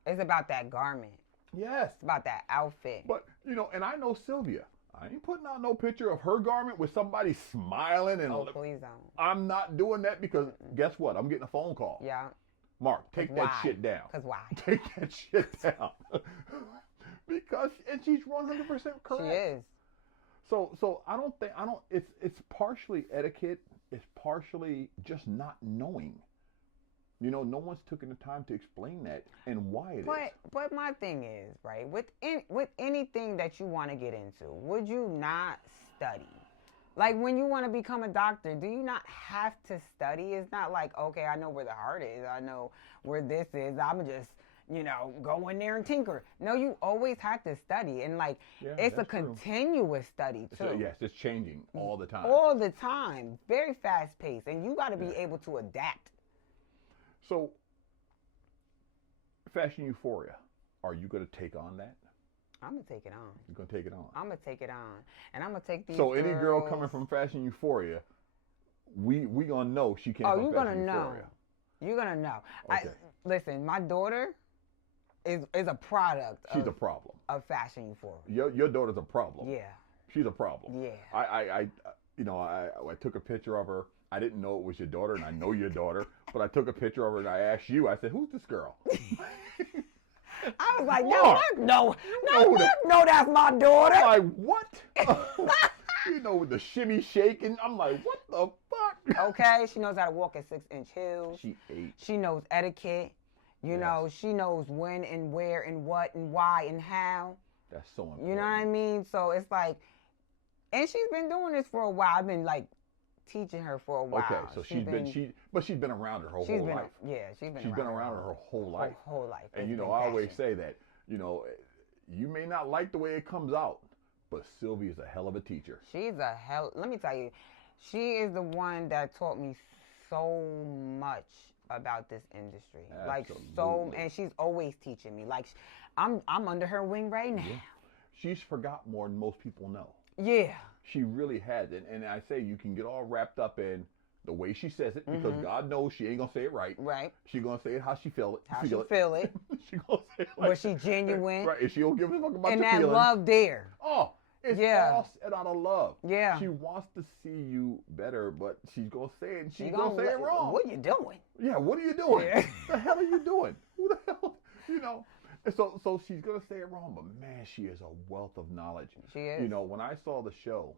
It's about that garment. Yes. It's about that outfit. But, and I know Sylvia. I ain't putting out no picture of her garment with somebody smiling and... Oh, please don't. I'm not doing that because guess what? I'm getting a phone call. Yeah. Mark, take that shit down. Because why? Take that shit down. Because, and she's 100% correct. She is. So it's partially etiquette. It's partially just not knowing. No one's taken the time to explain that and why it is. But my thing is, right, with anything that you want to get into, would you not study? Like when you want to become a doctor, do you not have to study? It's not like, okay, I know where the heart is. I know where this is. I'm just, go in there and tinker. No, you always have to study. And it's a continuous study too. So, yes, it's changing all the time. All the time. Very fast paced. And you got to be able to adapt. So, Fashion Euphoria, are you going to take on that? I'm going to take it on. You're going to take it on? I'm going to take it on. And I'm going to take these So, any girl coming from Fashion Euphoria, we going to know she came from Fashion Euphoria. You're going to know. Okay. Listen, my daughter is a product She's a problem. Of Fashion Euphoria. Your daughter's a problem. Yeah. She's a problem. Yeah. I took a picture of her. I didn't know it was your daughter, and I know your daughter, but I took a picture of her and I asked you, I said, who's this girl? I was like, Mark, no, that's my daughter. I'm like, what? You know, with the shimmy shaking. I'm like, what the fuck? Okay, she knows how to walk in 6-inch heels. She ate. She knows etiquette. You know, she knows when and where and what and why and how. That's so important. You know what I mean? So it's like, and she's been doing this for a while. I've been like teaching her for a while. Okay, so she's been around her whole life. Yeah, she's been around her whole life. Her whole life. And you know, I always say that, you know, you may not like the way it comes out, but Sylvia's a hell of a teacher. Let me tell you, she is the one that taught me so much about this industry. Absolutely. And she's always teaching me. Like, I'm under her wing right now. Yeah. She's forgot more than most people know. Yeah. She really has. And I say you can get all wrapped up in the way she says it, because God knows she ain't going to say it right. Right. She's going to say it how she feel it. How she feel it. She going to say it like, was she genuine? Right. And she don't give a fuck about and your that feelings. love there. Oh, it's all set out of love. Yeah. She wants to see you better, but she's going to say it, and she's going to say it wrong. What are you doing? Yeah, what are you doing? Yeah. What the hell are you doing? Who the hell, you know? And so she's going to say it wrong, but man, she is a wealth of knowledge. She is. You know, when I saw the show,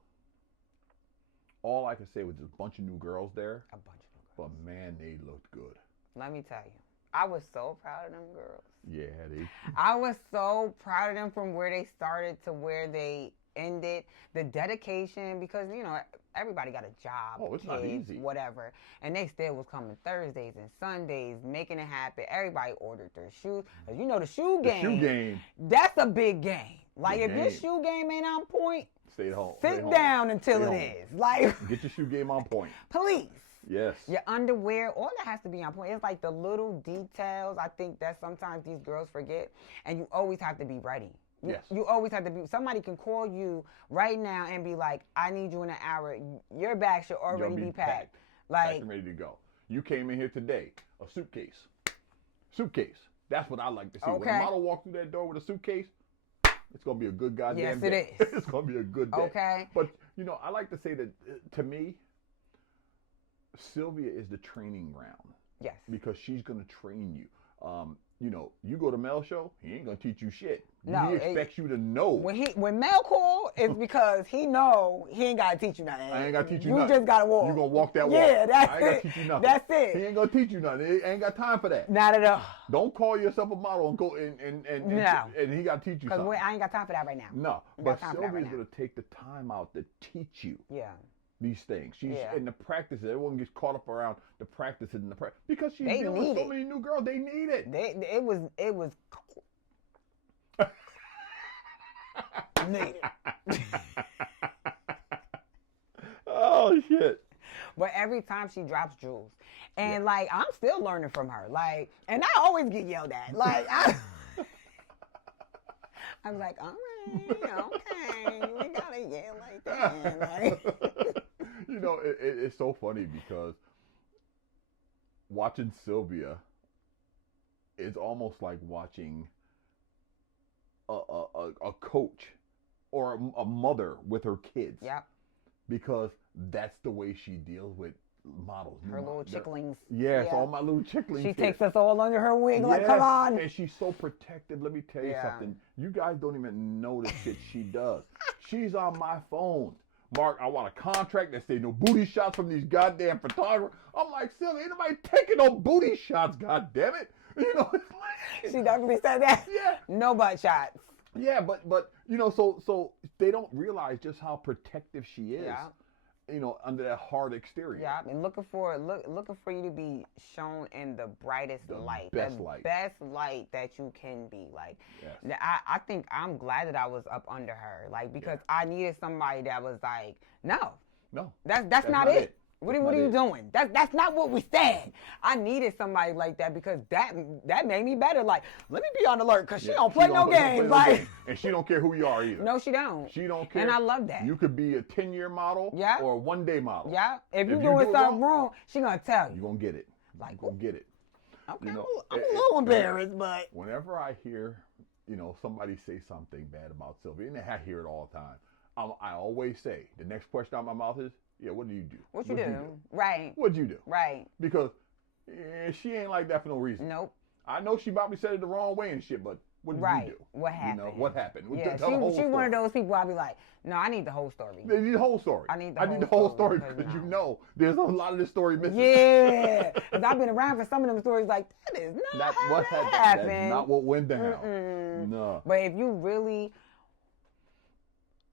all I could say was just a bunch of new girls there. A bunch of new girls. But man, they looked good. Let me tell you, I was so proud of them girls. Yeah, I was so proud of them from where they started to where they ended. The dedication, because, you know, everybody got a job. Oh, it's kids, not easy. Whatever. And they still was coming Thursdays and Sundays, making it happen. Everybody ordered their shoes. You know, the shoe game. That's a big game. Like, if your shoe game ain't on point, stay home. Sit down until it is. Like, get your shoe game on point. Please. Yes. Your underwear, all that has to be on point. It's like the little details, I think, that sometimes these girls forget. And you always have to be ready. Yes. You always have to be. Somebody can call you right now and be like, I need you in an hour. Your bag should already be packed. Like, packed and ready to go. You came in here today, a suitcase. That's what I like to see. When a model walks through that door with a suitcase, it's going to be a good goddamn day. Yes, it is. It's going to be a good day. Okay. But, you know, I like to say that, to me, Sylvia is the training ground. Yes. Because she's going to train you. You know, you go to Mel show, he ain't gonna teach you shit. No, he expects you to know. When Mel call, it's because he know he ain't gotta teach you nothing. I ain't gotta teach you nothing. You just gotta walk. You gonna walk that walk. Yeah, that's I ain't gotta teach you nothing. That's it. He ain't gonna teach you nothing. He ain't got time for that. Not at all. Don't call yourself a model and go and he gotta teach you something. I ain't got time for that right now. No, but Sylvia's gonna take the time out to teach you. Yeah. These things. She's in the practices. Everyone gets caught up around the practices and the practice because she's dealing with so many new girls. They need it. It was needed. Oh shit. But every time she drops jewels, and like I'm still learning from her. Like, and I always get yelled at. Like I'm like, all right, okay, we gotta yell like that. Like, you know, it's so funny because watching Sylvia is almost like watching a coach or a mother with her kids. Yeah. Because that's the way she deals with models. Her little chicklings. Yes, all my little chicklings. She takes us all under her wing. Like, come on. And she's so protective. Let me tell you something. You guys don't even know the shit she does. She's on my phone. Mark, I want a contract that say no booty shots from these goddamn photographers. I'm like, Sylvia, ain't nobody taking no booty shots, goddamn it. You know, it's like, she definitely said that. Yeah. No butt shots. Yeah, but you know, so they don't realize just how protective she is. Yeah. You know, under that hard exterior. Yeah, and looking for you to be shown in the brightest light, best light that you can be. Like, yes. I think I'm glad that I was up under her, like, because I needed somebody that was like, no, that's not it. What are you doing? That's not what we said. I needed somebody like that because that made me better. Like, let me be on alert because she don't play no games. Like, and she don't care who you are either. No, she don't. She don't care. And I love that. You could be a 10-year model or a one-day model. Yeah. If you're doing something wrong, she gonna tell you. You're gonna get it. Like, you're gonna get it. Okay, you know, I'm a little embarrassed, but whenever I hear, you know, somebody say something bad about Sylvia, and I hear it all the time, I always say, the next question out of my mouth is, yeah, what do you do? What you do? Right. What'd you do? Right. Because she ain't like that for no reason. Nope. I know she probably said it the wrong way and shit, but What did Right. you do? What happened? You know, what happened? Yeah, Tell the whole she one of story. those people I'll be like, no, I need the whole story. They need the whole story. I need the whole story because because you know there's a lot of this story missing. Yeah, because I've been around for some of them stories like, that is not how that happened. That's not what went down. No. But if you really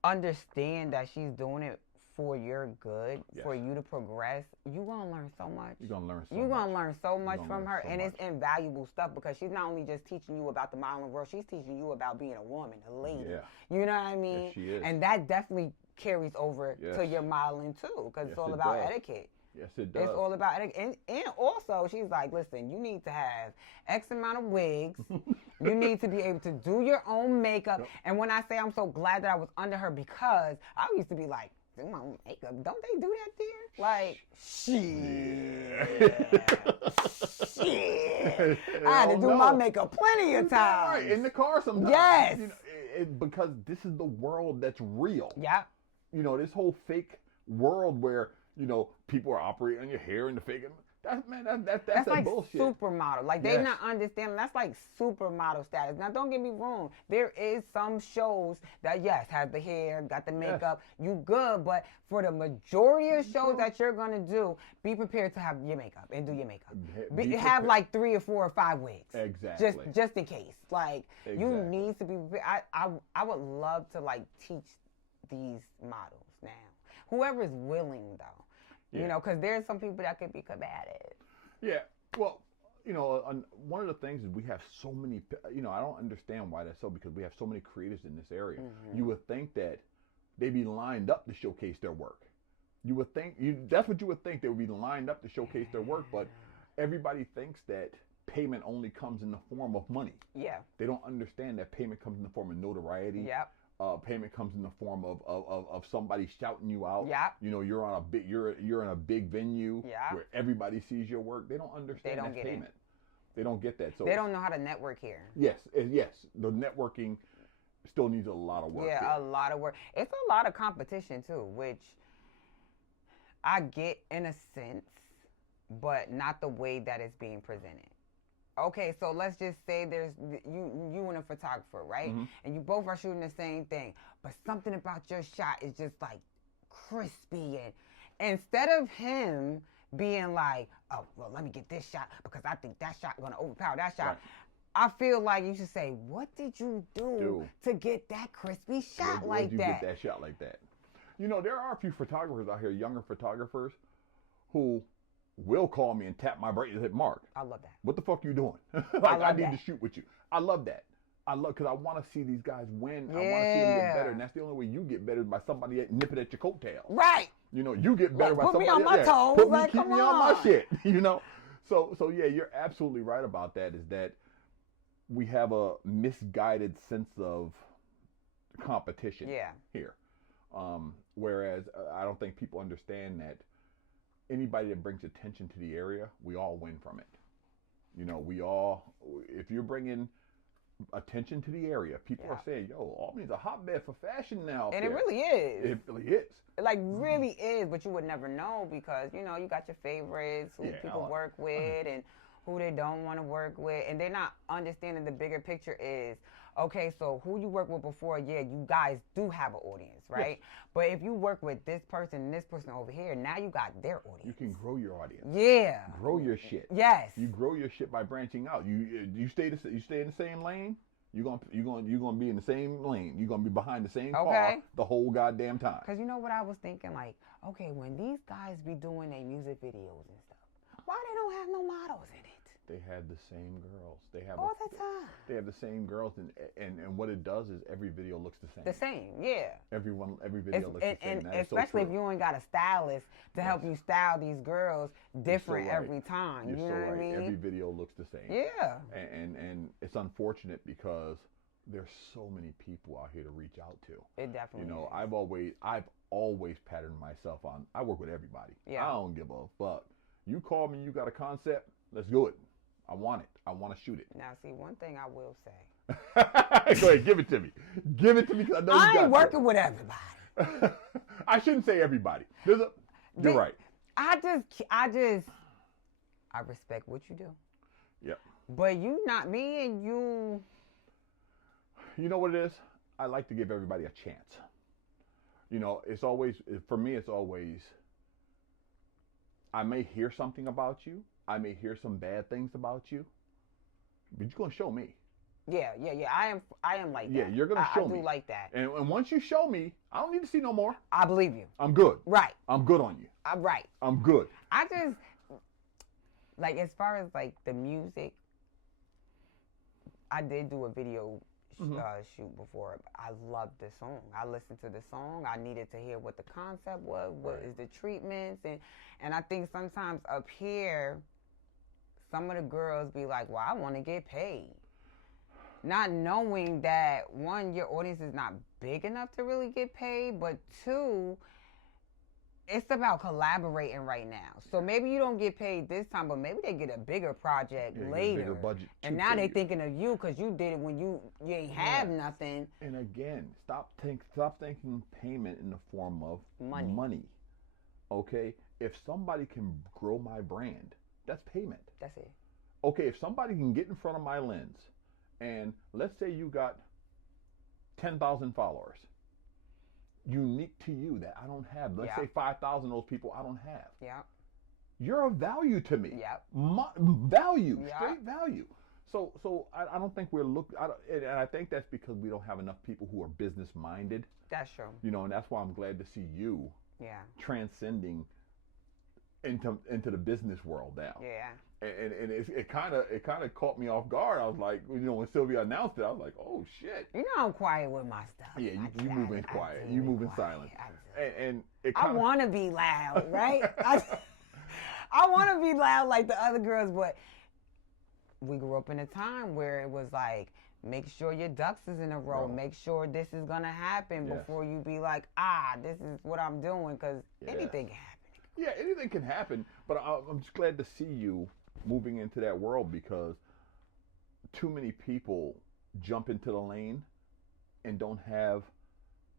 understand that she's doing it for your good, for you to progress, you're going to learn so much. You're going to learn so You're much. going to learn so much from her. So and much. It's invaluable stuff because she's not only just teaching you about the modeling world, she's teaching you about being a woman, a lady. Yeah. You know what I mean? Yes, she is. And that definitely carries over Yes. to your modeling too because Yes, it's all it about does. etiquette. Yes, it does. It's all about etiquette. And also, she's like, listen, you need to have X amount of wigs. You need to be able to do your own makeup. Yep. And when I say I'm so glad that I was under her because I used to be like, do my own makeup. Don't they do that there? Like, shit. I had to do my makeup plenty of times. Right, in the car sometimes. Yes. You know, because this is the world that's real. Yeah. You know, this whole fake world where, you know, people are operating on your hair and the fake. That's like bullshit. supermodel. Like they Yes. not understanding. That's like supermodel status. Now don't get me wrong. There is some shows that yes have the hair, got the makeup, you good. But for the majority of shows that you're gonna do, be prepared to have your makeup and do your makeup. Have like 3 or 4 or 5 wigs. Exactly. Just in case. Like you Exactly. need to be prepared. I would love to like teach these models now. Whoever is willing though. Yeah. You know, because there's some people that could be combative. Yeah. Well, you know, one of the things is we have so many, you know, I don't understand why that's so because we have so many creatives in this area. Mm-hmm. You would think that they'd be lined up to showcase their work. You would think, that's what you would think, they would be lined up to showcase their work, but everybody thinks that payment only comes in the form of money. Yeah. They don't understand that payment comes in the form of notoriety. Yep. Payment comes in the form of somebody shouting you out. Yep. You know, you're in a big venue Yep. where everybody sees your work. They don't understand They don't that's get payment. They don't get that. So They don't know how to network here. Yes. The networking still needs a lot of work. Yeah, here. a lot of work. It's a lot of competition too, which I get in a sense, but not the way that it's being presented. Okay, so let's just say there's you and a photographer, right? Mm-hmm. And you both are shooting the same thing, but something about your shot is just like crispy, and instead of him being like, oh, well, let me get this shot because I think that shot gonna overpower that shot. Right. I feel like you should say, what did you do to get that crispy shot like that? Get that shot like that? You know, there are a few photographers out here, younger photographers, who will call me and tap my brain and say, Mark, I love that. what the fuck you doing? I need to shoot with you. I love that. Because I want to see these guys win. Yeah. I want to see them get better. And that's the only way you get better is by somebody nipping at your coattails. Right. You know, you get better by put somebody. me on my toes. Keep me on my shit. You know? So yeah, you're absolutely right about that, is that we have a misguided sense of competition here. Whereas I don't think people understand that anybody that brings attention to the area, we all win from it. You know, if you're bringing attention to the area, people are saying, yo, Albany's a hotbed for fashion now. And it really is. It really is. It like really is, but you would never know because, you know, you got your favorites, who people work with and who they don't want to work with. And they're not understanding the bigger picture is, okay, so who you worked with before, you guys do have an audience, right? Yes. But if you work with this person and this person over here, now you got their audience. You can grow your audience. Yeah. Grow your shit. Yes. You grow your shit by branching out. You stay in the same lane. You're gonna be in the same lane. You're gonna be behind the same car the whole goddamn time. Cause you know what I was thinking, like, okay, when these guys be doing their music videos and stuff, why they don't have no models in it? They have the same girls. They have all the time. They have the same girls, and what it does is every video looks the same. The same, yeah. Every video looks the same. And especially if you ain't got a stylist to help you style these girls different every time. You're you know what I mean? Every video looks the same. Yeah. And it's unfortunate because there's so many people out here to reach out to. It definitely is. I've always patterned myself on. I work with everybody. Yeah. I don't give a fuck. You call me, you got a concept, let's do it. I want it. I want to shoot it. Now, see, one thing I will say. Go ahead, give it to me. Give it to me because I know you got it. I ain't working with everybody. I shouldn't say everybody. You're right. I respect what you do. Yep. But you not me and you. You know what it is? I like to give everybody a chance. You know, it's always, for me, it's always, I may hear something about you. I may hear some bad things about you, but you're going to show me. Yeah. I am like that. Yeah, you're going to show me. I do like that. And once you show me, I don't need to see no more. I believe you. I'm good. Right. I'm good on you. I'm right. I'm good. I just, like, as far as, like, the music, I did do a video shoot before. I loved the song. I listened to the song. I needed to hear what the concept was, what is the treatments, and I think sometimes up here, some of the girls be like, well, I want to get paid. Not knowing that, one, your audience is not big enough to really get paid, but two, it's about collaborating right now. So maybe you don't get paid this time, but maybe they get a bigger project later. Bigger budget and now they thinking of you because you did it when you ain't have nothing. And again, stop thinking payment in the form of money. Okay? If somebody can grow my brand, that's payment. That's it. Okay, if somebody can get in front of my lens, and let's say you got 10,000 followers, unique to you that I don't have. Let's say 5,000 of those people I don't have. Yeah. You're of value to me. Yeah. Value, straight value. So I don't think we're and I think that's because we don't have enough people who are business minded. That's true. You know, and that's why I'm glad to see you transcending into the business world now. Yeah. And it kind of caught me off guard. I was like, you know, when Sylvia announced it, I was like, oh shit. You know, I'm quiet with my stuff. Yeah, you move in quiet. You move in silence. And I want to be loud, right? I want to be loud like the other girls, but we grew up in a time where it was like, make sure your ducks is in a row. Make sure this is going to happen before you be like, this is what I'm doing, because anything can happen. Yeah, anything can happen, but I'm just glad to see you moving into that world, because too many people jump into the lane and don't have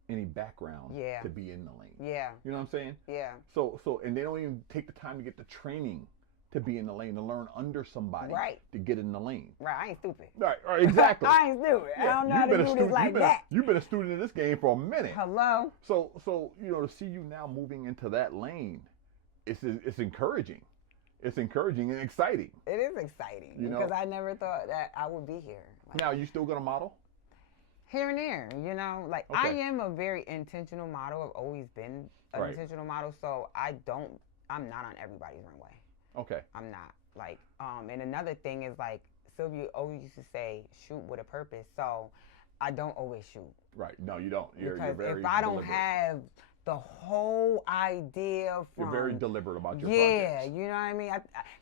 any background to be in the lane. Yeah. You know what I'm saying? Yeah. So and they don't even take the time to get the training to be in the lane, to learn under somebody to get in the lane. Right, I ain't stupid. Right, exactly. I ain't stupid. I don't know how to do this like that. You've been a student in this game for a minute. Hello? So you know, to see you now moving into that lane, it's encouraging. It's encouraging and exciting. It is exciting, because I never thought that I would be here. Like, now, you still gonna model? Here and there, you know. Like, I am a very intentional model. I've always been an intentional model, so I'm not on everybody's runway. Okay. I'm not. Like, and another thing is, like, Sylvia always used to say, shoot with a purpose. So I don't always shoot. Right. No, you don't. You're very if I don't deliberate. have the whole idea from... You're very deliberate about your projects. projects. You know what I mean?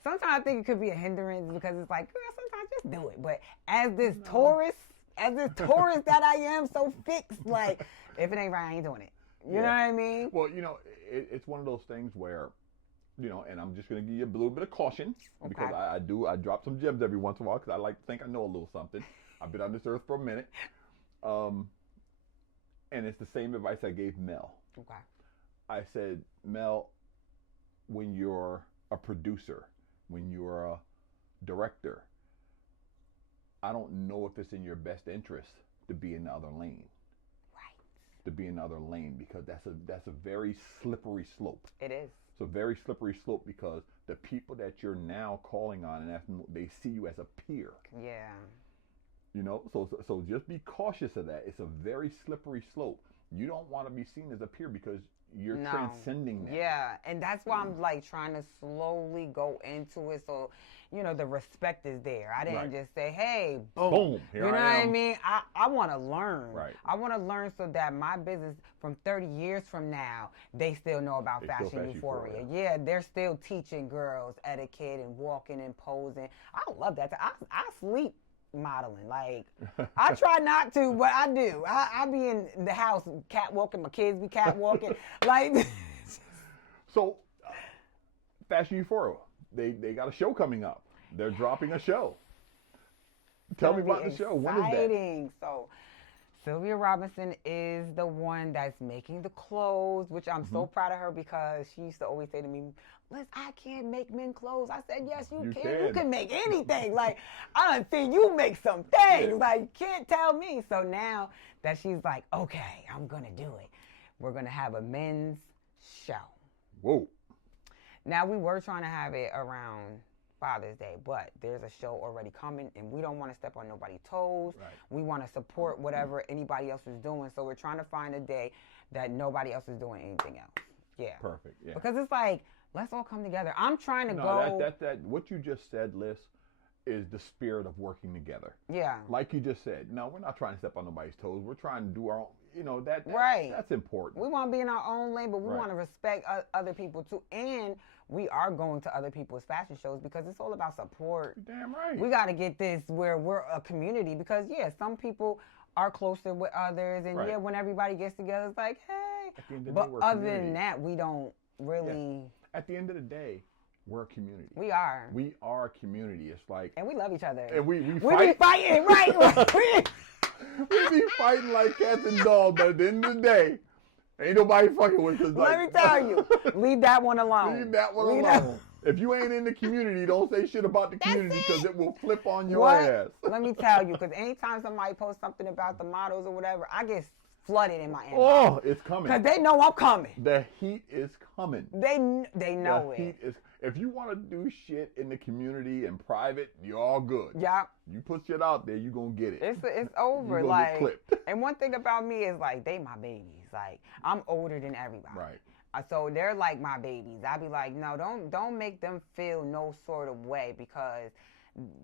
Sometimes I think it could be a hindrance, because it's like, girl, sometimes just do it. But as this Taurus that I am, so fixed, like, if it ain't right, I ain't doing it. You know what I mean? Well, you know, it's one of those things where, you know, and I'm just going to give you a little bit of caution, because I drop some gems every once in a while, because I like to think I know a little something. I've been on this earth for a minute. And it's the same advice I gave Mel. Okay. I said, Mel, when you're a producer, when you're a director, I don't know if it's in your best interest to be in the other lane. Right. To be in the other lane, because that's a very slippery slope. It is. It's a very slippery slope, because the people that you're now calling on and asking, they see you as a peer. Yeah. You know, so just be cautious of that. It's a very slippery slope. You don't want to be seen as a peer, because you're transcending that. Yeah, and that's why I'm like trying to slowly go into it, so you know the respect is there. I didn't just say, "Hey, boom." Here you know I am. what I mean? I want to learn. Right. I want to learn so that my business from 30 years from now, they still know about Fashion Euphoria. Yeah, they're still teaching girls etiquette and walking and posing. I love that. I sleep modeling. Like, I try not to, but I do. I be in the house catwalking, my kids be catwalking. Like, so Fashion Euphoria, they got a show coming up. They're dropping a show. Tell me about the show. When is that? So Sylvia Robinson is the one that's making the clothes, which I'm so proud of her because she used to always say to me, Liz, I can't make men clothes. I said, yes, you can. You can make anything. Like, I done seen you make some things. Like, you can't tell me. So now that she's like, okay, I'm going to do it. We're going to have a men's show. Whoa. Now, we were trying to have it around Father's Day, but there's a show already coming, and we don't want to step on nobody's toes. Right. We want to support whatever anybody else is doing. So we're trying to find a day that nobody else is doing anything else. Yeah. Perfect. Yeah. Because it's like, let's all come together. I'm trying to go. That what you just said, Liz, is the spirit of working together. Yeah. Like you just said. No, we're not trying to step on nobody's toes. We're trying to do our own. Right. That's important. We want to be in our own lane, but we want to respect other people too. And we are going to other people's fashion shows because it's all about support. You're damn right. We got to get this where we're a community because, some people are closer with others. And, when everybody gets together, it's like, hey. At the end of the but day, we're other community. than that, we don't really. Yeah. At the end of the day, we're a community. We are. We are a community. It's like. And we love each other. And we be fighting, right? We be fighting like cats and dogs, but at the end of the day, ain't nobody fucking with us. Let me tell you, leave that one alone. Leave that one alone. If you ain't in the community, don't say shit about the community because it will flip on your ass. Let me tell you, because anytime somebody posts something about the models or whatever, I get flooded in my inbox. Oh, it's coming. Because they know I'm coming. The heat is coming. They know the heat is. If you want to do shit in the community and private, you're all good. Yeah. You put shit out there, you gonna get it. It's over. You gonna get clipped. And one thing about me is like they my babies. Like I'm older than everybody. Right. So they're like my babies. I be like, no, don't make them feel no sort of way because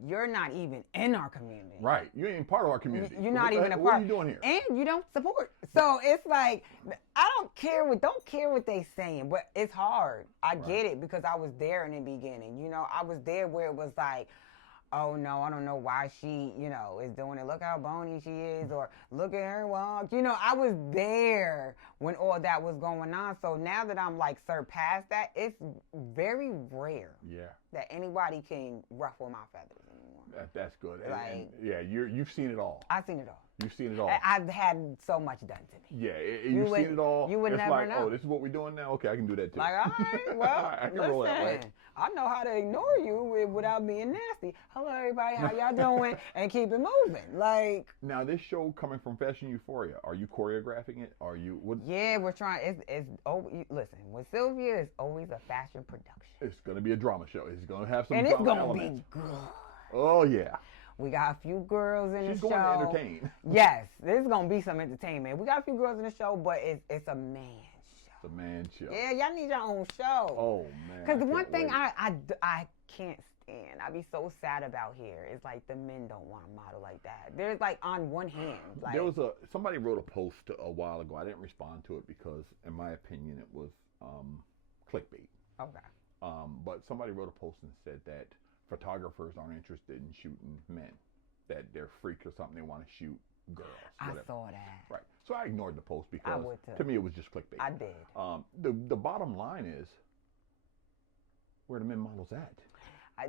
you're not even in our community. Right. You ain't part of our community. You're not even a part. What are you doing here? And you don't support. So it's like, I don't care what they saying, but it's hard. I get it because I was there in the beginning. I was there where it was like, oh no, I don't know why she, is doing it. Look how bony she is, or look at her walk. I was there when all that was going on. So now that I'm like surpassed that, it's very rare that anybody can ruffle my feathers anymore. That's good. Like, you've seen it all. I've seen it all. You've seen it all. I've had so much done to me. Yeah, you've seen it all. You would it's never like, know. oh, this is what we're doing now? Okay, I can do that too. Like, all right, well, I can roll that way. I know how to ignore you without being nasty. Hello, everybody. How y'all doing? And keep it moving. Like. Now, this show coming from Fashion Euphoria, are you choreographing it? Are you? What? Yeah, we're trying. Listen, with Sylvia, it's always a fashion production. It's going to be a drama show. It's going to have some and drama it's going elements. to be good. Oh, yeah. We got a few girls in the show. She's going to entertain. Yes, there's going to be some entertainment. We got a few girls in the show, but it's a man show. It's a man show. Yeah, y'all need your own show. Oh, man. Because the one thing I can't stand, I be so sad about here, is like the men don't want to model like that. There's like on one hand. Like, there was somebody wrote a post a while ago. I didn't respond to it because, in my opinion, it was clickbait. Okay. But somebody wrote a post and said that photographers aren't interested in shooting men, that they're freaks or something. They want to shoot girls. Whatever. I saw that. Right. So I ignored the post because I would too. To me it was just clickbait. I did. The bottom line is, where the men models at?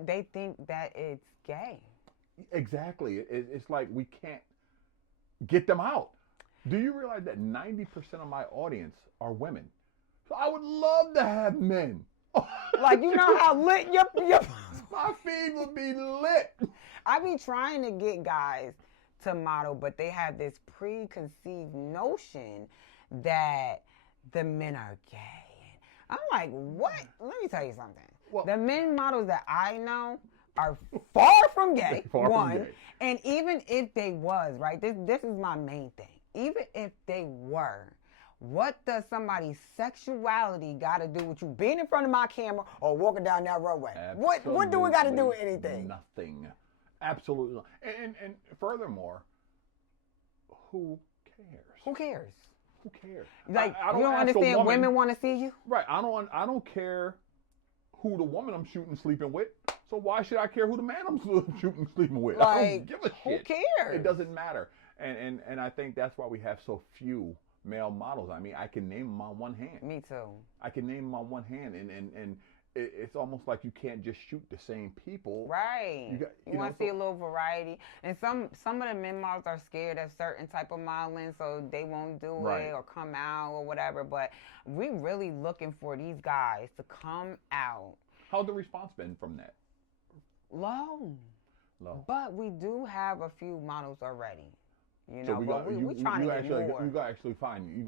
They think that it's gay. Exactly. It's like we can't get them out. Do you realize that 90% of my audience are women? So I would love to have men. Like, you know how lit your my feed would be lit. I be trying to get guys to model, but they have this preconceived notion that the men are gay. I'm like, what? Let me tell you something. Well, the men models that I know are far from gay. Far from gay. And even if they was, right, this is my main thing. Even if they were, what does somebody's sexuality got to do with you being in front of my camera or walking down that roadway? What do we got to do with anything? Nothing. Absolutely. And furthermore, who cares? Who cares? Who cares? Like, you don't understand women want to see you? Right. I don't care who the woman I'm shooting sleeping with. So why should I care who the man I'm shooting sleeping with? Like, I don't give a shit. Who cares? It doesn't matter. And I think that's why we have so few male models. I mean, I can name them on one hand. Me too. I can name them on one hand. And it's almost like you can't just shoot the same people. Right. You want to see a little variety. And some of the men models are scared of certain type of modeling, so they won't do it or come out or whatever. But we really looking for these guys to come out. How's the response been from that? Low. But we do have a few models already. You know, so we trying to get more. You got to actually find them.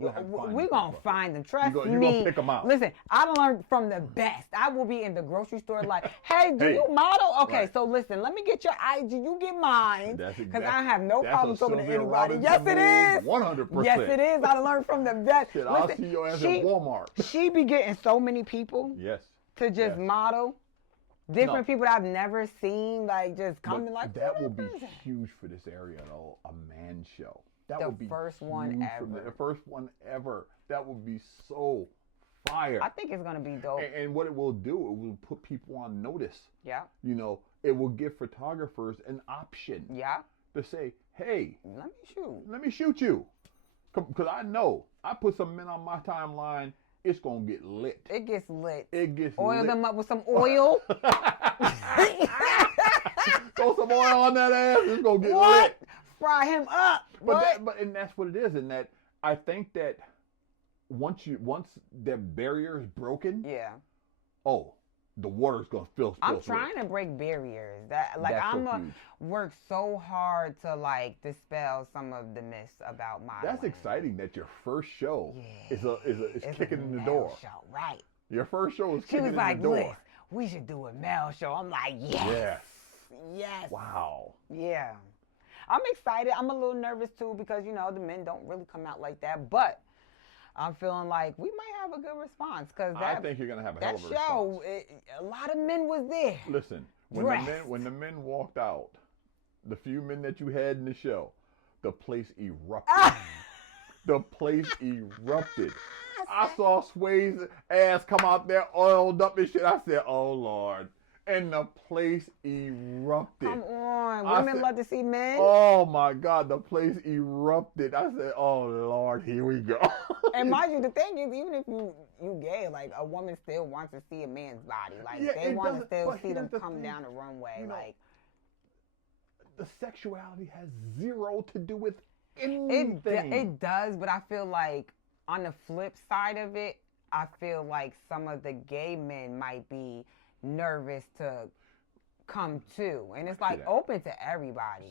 We're going to find them. Trust me. You're going to pick them out. Listen, I learned from the best. I will be in the grocery store like, hey, do you model? Okay, so listen, let me get your IG. You get mine. Because I have no problem talking to anybody. Yes, it is. 100%. Yes, it is. I learned from the best. Listen, I'll see your ass at Walmart. She be getting so many people to just model. Different people that I've never seen, like, just coming like that will be huge for this area, though. A man show. That would be the first one ever. The first one ever. That would be so fire. I think it's gonna be dope. And what it will do, it will put people on notice. Yeah. You know, it will give photographers an option. Yeah. To say, hey, let me shoot you, because I know I put some men on my timeline. It's gonna get lit. It gets lit. Oil them up with some oil. Throw some oil on that ass. It's gonna get lit. Fry him up. And that's what it is. And that I think that once the barrier is broken. Yeah. Oh, the water's gonna fill. I'm trying to break barriers. I'm work so hard to like dispel some of the myths about modeling. That's exciting. That your first show is kicking in the door. Show, right? Your first show is kicking in the door. She was like, Liss, we should do a male show. I'm like, yes. Wow. Yeah. I'm excited. I'm a little nervous too because you know the men don't really come out like that, but I'm feeling like we might have a good response because I think you're gonna have a hell of a show. A lot of men was there. Listen, when the men walked out, the few men that you had in the show, the place erupted. The place erupted. I saw Sway's ass come out there oiled up and shit. I said, "Oh Lord." And the place erupted. Come on. Women love to see men. Oh, my God. The place erupted. I said, oh, Lord, here we go. And mind you, the thing is, even if you gay, like, a woman still wants to see a man's body. Like, they want to still see them come down the runway. You know, like, the sexuality has zero to do with anything. It does, but I feel like on the flip side of it, I feel like some of the gay men might be nervous to come to, and it's like open to everybody.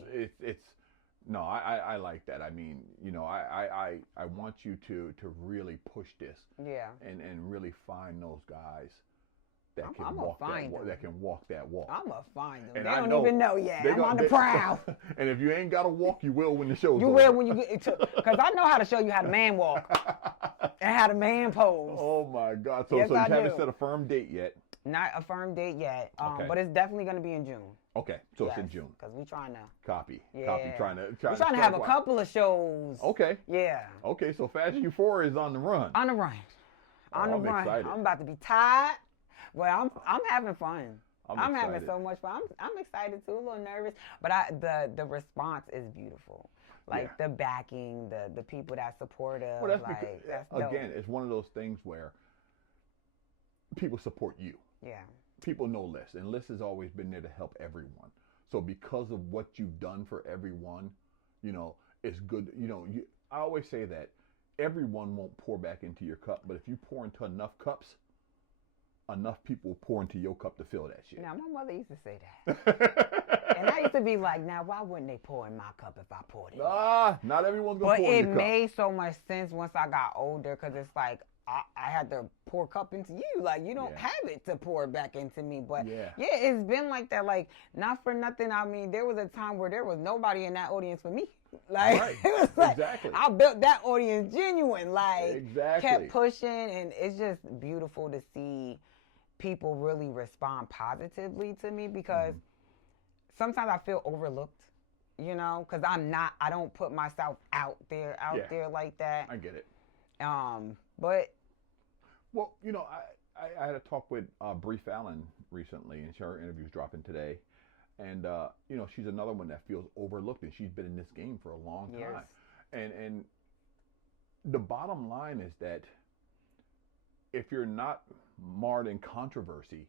I like that. I mean, you know, I want you to really push this, and really find those guys that can walk that walk. I'm gonna find them. And they don't even know yet. I'm on the prowl. And if you ain't got to walk, you will when the show's over. You will when you get into, because I know how to show you how to man walk and how to man pose. Oh my God! So you haven't set a firm date yet. Not a firm date yet, but it's definitely going to be in June. Okay, so it's in June. Because we're trying to copy. Trying to have a couple of shows. Okay. Yeah. Okay, so Fashion Euphoria is on the run. On the run. On the run. Excited. I'm about to be tired, but I'm having fun. I'm having so much fun. I'm excited too, a little nervous, but the response is beautiful. Like the backing, the people that support us. Well, that's again, it's one of those things where people support you. Yeah. People know Liss, and Liss has always been there to help everyone. So because of what you've done for everyone, you know, it's good. You know, I always say that everyone won't pour back into your cup, but if you pour into enough cups, enough people will pour into your cup to fill that shit. Now, my mother used to say that. And I used to be like, now, why wouldn't they pour in my cup if I poured it? Not everyone's going to pour in your cup. But it made so much sense once I got older, because it's like, I had to pour cup into you. Like, you don't have it to pour back into me. But, it's been like that. Like, not for nothing. I mean, there was a time where there was nobody in that audience for me. Like, it was like, I built that audience genuine. Like, kept pushing. And it's just beautiful to see people really respond positively to me, because sometimes I feel overlooked, you know, because I don't put myself out there like that. I get it. But well, you know, I had a talk with Bree Fallon recently, and her interview's dropping today. And you know, she's another one that feels overlooked, and she's been in this game for a long time. And the bottom line is that if you're not marred in controversy,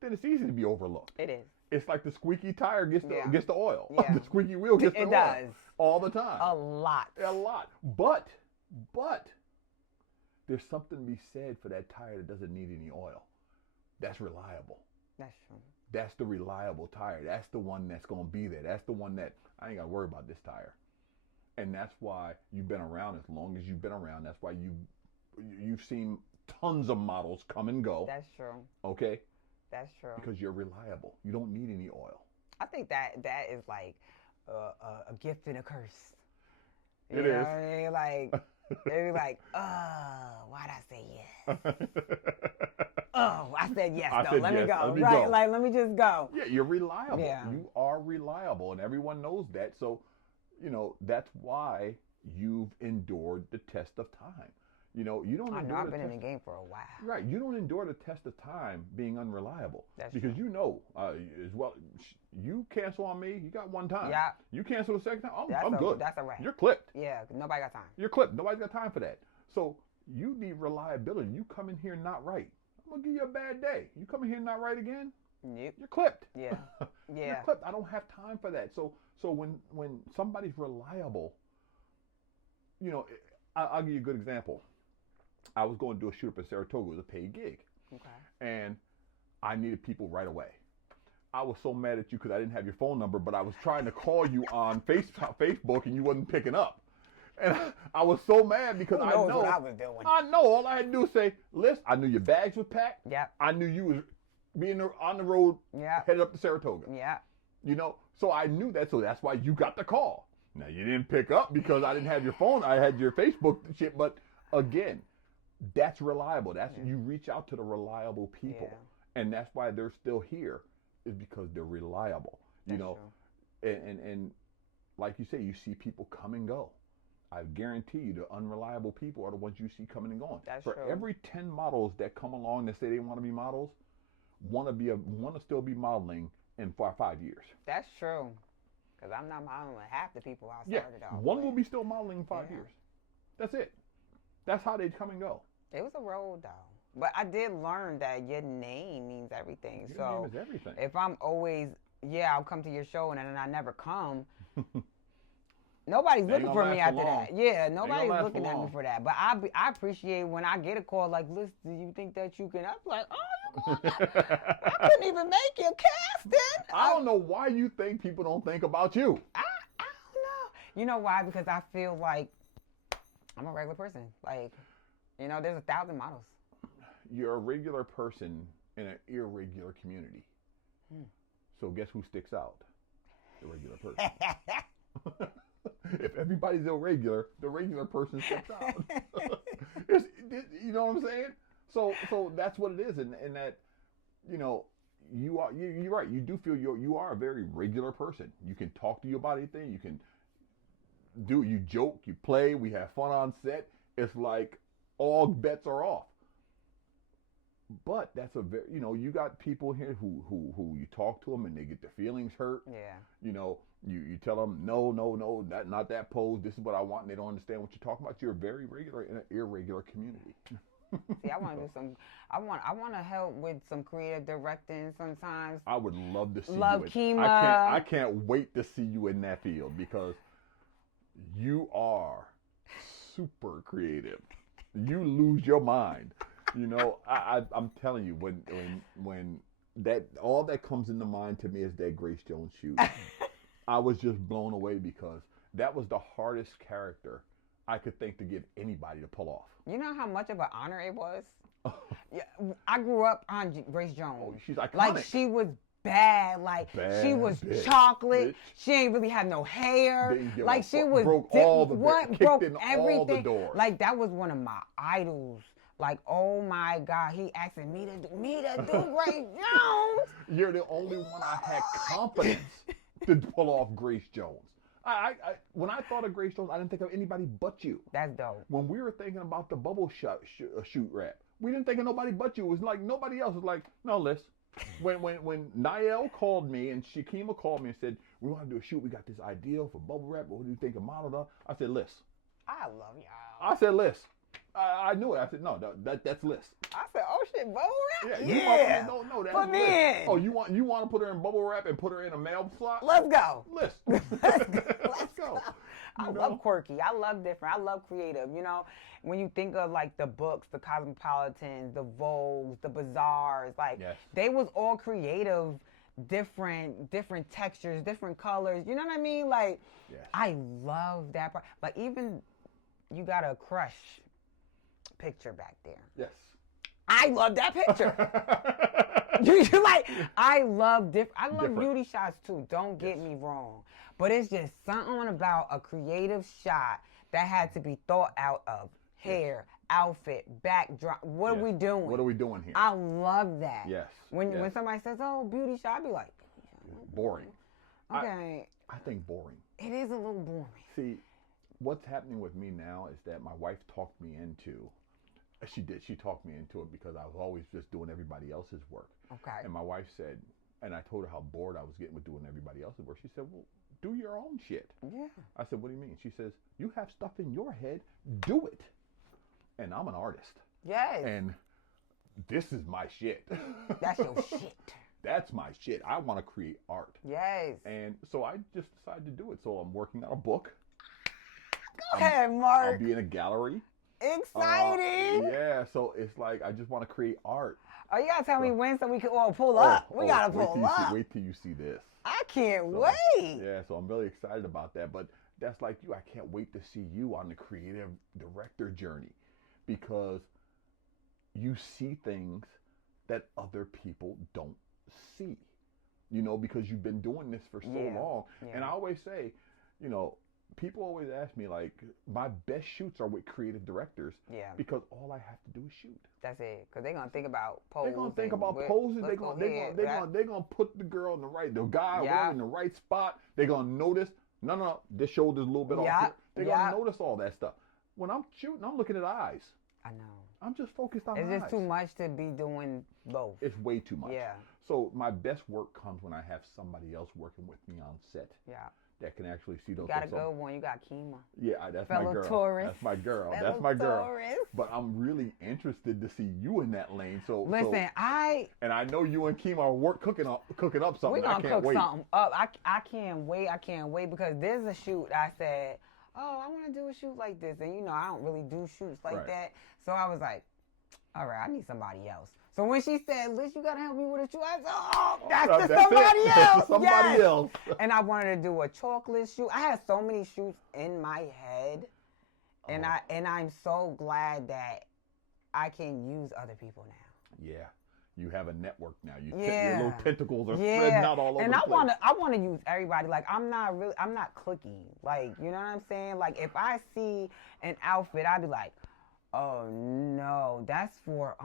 then it's easy to be overlooked. It is. It's like the squeaky tire gets the oil. Yeah. The squeaky wheel gets the oil. It does. All the time. A lot. A lot. But there's something to be said for that tire that doesn't need any oil. That's reliable. That's true. That's the reliable tire. That's the one that's going to be there. That's the one that I ain't got to worry about this tire. And that's why you've been around as long as you've been around. That's why you've seen tons of models come and go. That's true. Okay? That's true. Because you're reliable. You don't need any oil. I think that is like a gift and a curse. It know is. What I mean? Like, they be like, why'd I say yes? I said yes, though. Let me go. Right? Like, let me just go. Yeah, you're reliable. Yeah. You are reliable, and everyone knows that. So, that's why you've endured the test of time. You don't. I know I've been in the game for a while. Right. You don't endure the test of time being unreliable. That's because true. As well. You cancel on me. You got one time. Yeah. You cancel the second time. I'm good. That's a wrap. You're clipped. Yeah. Nobody got time. You're clipped. Nobody's got time for that. So you need reliability. You come in here not right, I'm gonna give you a bad day. You come in here not right again. Yep. You're clipped. Yeah. Yeah. You're clipped. I don't have time for that. So when somebody's reliable, I'll give you a good example. I was going to do a shoot up in Saratoga. It was a paid gig. Okay. And I needed people right away. I was so mad at you because I didn't have your phone number, but I was trying to call you on Facebook and you wasn't picking up. And I was so mad because I know what I was doing. I know. All I had to do was say, Liss, I knew your bags was packed. Yeah. I knew you was being on the road, headed up to Saratoga. Yeah. So I knew that. So that's why you got the call. Now you didn't pick up because I didn't have your phone. I had your Facebook shit. But again, that's reliable. You reach out to the reliable people, and that's why they're still here, is because they're reliable. That's true. And like you say, you see people come and go. I guarantee you, the unreliable people are the ones you see coming and going. That's For true. every 10 models that come along that say they want to be models, want to still be modeling in 5 years. That's true. Because I'm not modeling with half the people I started off one with. will be still modeling in 5 years. That's it. That's how they come and go. It was a road, though. But I did learn that your name means everything. Your name is everything. If I'm always, I'll come to your show and then I never come, nobody's looking for me after that. Yeah, nobody's looking at me for that. But I appreciate when I get a call like, Liss, do you think that you can? I'm like, oh, you going I couldn't even make your casting. I don't know why you think people don't think about you. I don't know. You know why? Because I feel like I'm a regular person. Like, there's 1,000 models. You're a regular person in an irregular community. So guess who sticks out? The regular person. If everybody's irregular, the regular person sticks out. You know what I'm saying? So that's what it is, and that, you're right. You do feel you are a very regular person. You can talk to you about anything. You can you joke, you play, we have fun on set. It's like all bets are off. But that's a very, you got people here who you talk to them and they get their feelings hurt. Yeah. You tell them, no, not that pose. This is what I want. And they don't understand what you're talking about. You're very regular in an irregular community. See, I want to do some. I want to help with some creative directing sometimes. I would love to see you. Kima. I can't wait to see you in that field because you are super creative. You lose your mind. I'm telling you, when that all that comes into mind to me is that Grace Jones shoot. I was just blown away because that was the hardest character I could think to give anybody to pull off. You know how much of an honor it was? Yeah, I grew up on Grace Jones. Oh, she's iconic. Like, she was bad. Like, she was chocolate. Bitch. She ain't really had no hair. Like, she was broke all the broke everything. All the doors. Like, that was one of my idols. Like, oh my God, he asking me to do Grace Jones. You're the only one I had confidence to pull off Grace Jones. When I thought of Grace Jones, I didn't think of anybody but you. That's dope. When we were thinking about the bubble shoot rap, we didn't think of nobody but you. It was like nobody else was like, no, Liss. When Niall called me and Shakima called me and said, we want to do a shoot, we got this idea for bubble wrap, what do you think of model? I said, Liss. I love y'all. I said, Liss, I knew it. I said, no, that's Liss. I said, oh shit, bubble wrap? Yeah, you Yeah. don't know that. Put me Liss. in. Oh, you want to put her in bubble wrap and put her in a mail slot? Let's go. Liss. Let's go. I You know? love quirky. I love different. I love creative. You know, when you think of like the books, the Cosmopolitans, the Vogues, the Bazaars, like Yes. they was all creative, different textures, different colors. You know what I mean? Like, Yes. I love that part. Like even you got a crush picture back there. Yes. I love that picture. You like, I love Different. beauty shots too. Don't get me wrong, but it's just something about a creative shot that had to be thought out of hair, outfit, backdrop. What are we doing? What are we doing here? I love that. Yes. When yes. somebody says, "Oh, beauty shot," I be like, Boring. okay, I think boring. it is a little boring. See, what's happening with me now is that my wife talked me into. She did. She talked me into it because I was always just doing everybody else's work. Okay. And my wife said, and I told her how bored I was getting with doing everybody else's work. She said, well, do your own shit. Yeah. I said, what do you mean? She says, you have stuff in your head, do it. And I'm an artist. Yes. And this is my shit. That's your shit. That's my shit. I want to create art. Yes. And so I just decided to do it. So I'm working on a book. Go ahead, Mark. I'll be in a gallery. Exciting. Yeah, so it's like I just want to create art. Oh, you gotta tell me when so we can all pull up. We gotta pull up. Wait till you see this. I can't So, wait. Yeah, so I'm really excited about that. But that's like you. I can't wait to see you on the creative director journey because you see things that other people don't see. You know, because you've been doing this for so long. Yeah. And I always say, you know, people always ask me, like, my best shoots are with creative directors. Yeah. Because all I have to do is shoot. That's it. Because they're going to think about poses. They're going to think about poses. They're going to put the girl in the guy whatever, in the right spot. They're going to notice, no, this shoulder's a little bit off here. They're going to notice all that stuff. When I'm shooting, I'm looking at eyes. I know. I'm just focused on It's eyes. just too much to be doing both. It's way too much. Yeah. So my best work comes when I have somebody else working with me on set. Yeah. That can actually see those. You got a good one. You got Kima. Yeah, that's Fellow my girl. Taurus. That's my girl. Fellow That's my girl. Taurus. But I'm really interested to see you in that lane. So listen, and I know you and Kima are cooking up something. We're gonna I can't cook wait. something up. I can't wait. I can't wait because there's a shoot. I said, oh, I want to do a shoot like this, and you know I don't really do shoots like that. So I was like, all right, I need somebody else. So when she said, Liss, you gotta help me with a shoot, I said, oh, that's somebody else. Somebody else. And I wanted to do a chocolate shoot. I had so many shoots in my head, and I'm so glad that I can use other people now. Yeah. You have a network now. Your little tentacles are spreading out all over and the place. I want to use everybody. Like I'm not cliquey. Like, you know what I'm saying? Like if I see an outfit, I'd be like, oh no, that's for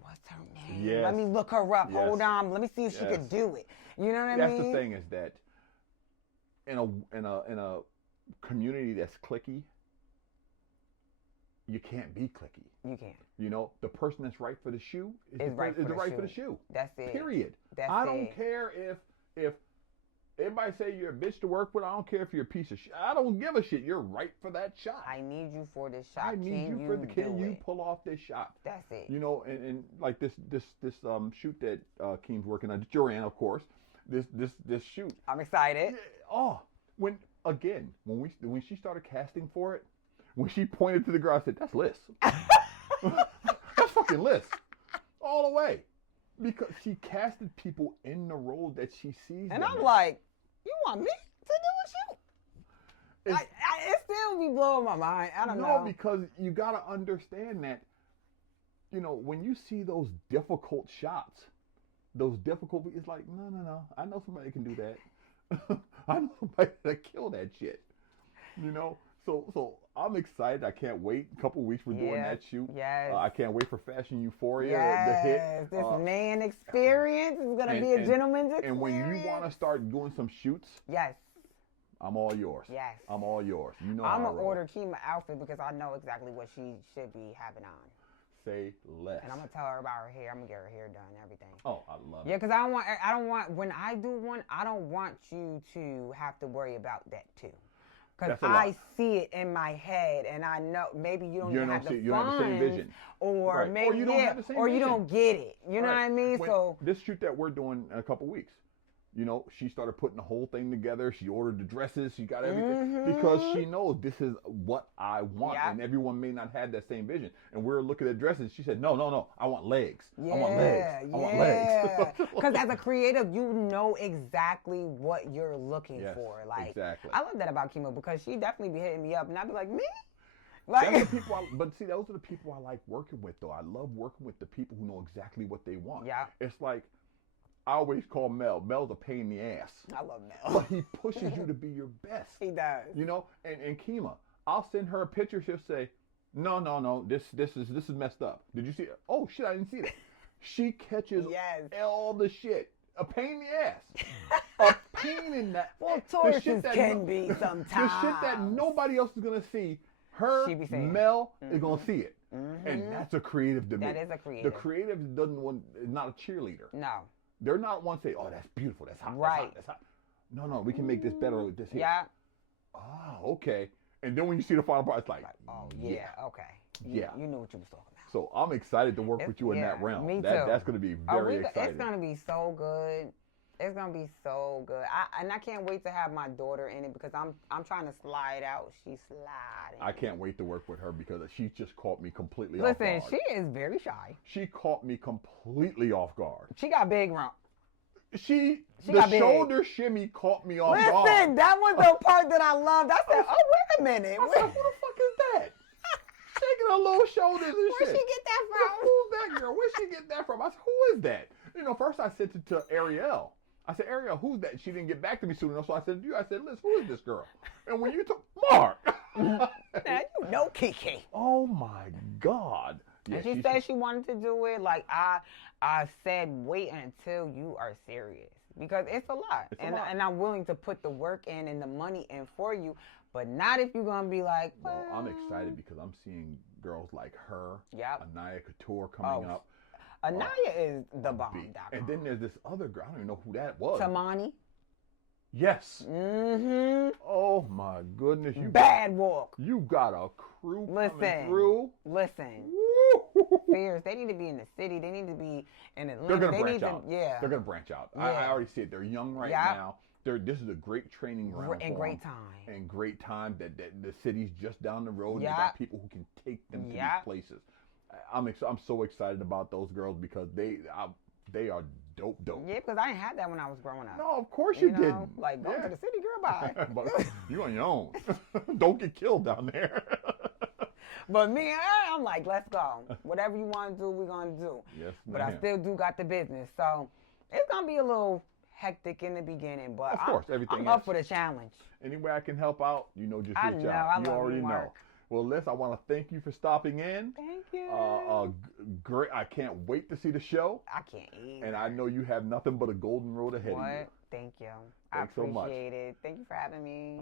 what's her name? Yes. Let me look her up. Yes. Hold on. Let me see if she could do it. You know what I mean? That's the thing is that in a community that's cliquey, you can't be cliquey. You can't. You know, the person that's right for the shoe is right for the shoe. That's it. Period. I don't care if everybody say you're a bitch to work with. I don't care if you're a piece of shit. I don't give a shit. You're right for that shot. I need you for this shot. I need you for the. Can you pull off this shot? That's it. You know, and like this shoot that Keem's working on, Joanne, of course. This shoot. I'm excited. When she started casting for it, when she pointed to the girl, I said, "That's Liss. That's fucking Liss, all the way." Because she casted people in the role that she sees. And I'm like, you want me to do a shoot? It still be blowing my mind. I don't know. No, because you got to understand that, you know, when you see those difficult shots, it's like, no. I know somebody can do that. I know somebody that kill that shit. You know? So I'm excited. I can't wait. A couple weeks we're doing that shoot. Yes. I can't wait for Fashion Euphoria to hit. This man experience is going to be a gentleman's experience. And when you want to start doing some shoots, yes, I'm all yours. Yes. I'm all yours. You know I'm going to order Kima outfit because I know exactly what she should be having on. Say less. And I'm going to tell her about her hair. I'm going to get her hair done and everything. Oh, I love it. Yeah, because I don't want, when I do one, I don't want you to have to worry about that too. Because That's a I lot. see it in my head, and I know maybe you don't You even don't have the see, you don't have the same funds, vision. or Right. maybe Or you don't have the same or you vision. don't get it. You know Right. what I mean? When So this shoot that we're doing in a couple weeks, you know, she started putting the whole thing together. She ordered the dresses. She got everything because she knows this is what I want. Yep. And everyone may not have that same vision. And we're looking at dresses. She said, no, I want legs. yeah, I want legs. I want legs. Because as a creative, you know exactly what you're looking Yes, for. Like, exactly. I love that about Kimo because she definitely be hitting me up, and I'd be like, me? That's Like, the people but see, those are the people I like working with, though. I love working with the people who know exactly what they want. Yeah. It's like, I always call Mel. Mel's a pain in the ass. I love Mel. But he pushes you to be your best. He does. You know, and Kima, I'll send her a picture. She'll say, no, this is messed up. Did you see it? Oh shit, I didn't see that. She catches Yes. all the shit. A pain in the ass. A pain in that. Well, the shit Tauruses that can be sometimes. The shit that nobody else is gonna see. Her, She be saying. Mel, is gonna see it, and that's a creative to me. That is a creative. The creative doesn't want is not a cheerleader. No. They're not one say, oh, that's beautiful, that's hot, Right. that's hot. No, we can make this better with this here. Yeah. Oh, okay. And then when you see the final part, it's like, Oh, yeah. Okay. Yeah. You knew what you was talking about. So I'm excited to work with you in Yeah, that realm. me That's too. going to be very exciting. It's gonna be so good. It's gonna be so good. I can't wait to have my daughter in it because I'm trying to slide out. She's sliding. I can't wait to work with her because she just caught me completely off Listen, guard. she is very shy. She caught me completely off guard. She got big rump. The got big. shoulder shimmy caught me off guard. Listen, that was the part that I loved. I said, oh, wait a minute. I said, who the fuck is that? Shaking her little shoulders and Where'd shit. she get that from? Who's that girl? Where'd she get that from? I said, who is that? You know, first I sent it to Ariel. I said, Ariel, who's that? She didn't get back to me soon enough, so I said to you, I said, Liz, who is this girl? And when you took Mark. Now, you know Kiki. Oh my God. Yeah, And she said she wanted to do it. Like, I said, wait until you are serious. Because it's a lot. It's a lot. And I'm willing to put the work in and the money in for you. But not if you're going to be like, Well, I'm excited because I'm seeing girls like her, Yep. Anaya Couture coming up. Anaya is the bomb. And then there's this other girl. I don't even know who that was. Tamani. Yes. Mm-hmm. Oh my goodness. Bad walk. You got a crew coming Listen. through. Listen. Woo. Fierce. They need to be in the city. They need to be in Atlanta. They're gonna they branch need out. To, yeah. They're gonna branch out. Yeah. I already see it. They're young right Yep. now. This is a great training ground And for great them. time. And great time that the city's just down the road. Yep. They got people who can take them to these Yep. places. I'm so excited about those girls because they are dope. Yeah, because I didn't have that when I was growing up. No, of course you didn't. Like, go to the city, girl, bye. But you on your own. Don't get killed down there. But me, I'm like, let's go. Whatever you want to do, we're going to do. Yes, But I still do got the business. So it's going to be a little hectic in the beginning. But of course, everything I'm is. up for the challenge. Any way I can help out, just reach I out. know, I You love already you, know. Mark. Well, Liz, I want to thank you for stopping in. Thank you. Great. I can't wait to see the show. I can't eat. And I know you have nothing but a golden road ahead of you. What? Thank you. Thanks I so much. appreciate it. Thank you for having me.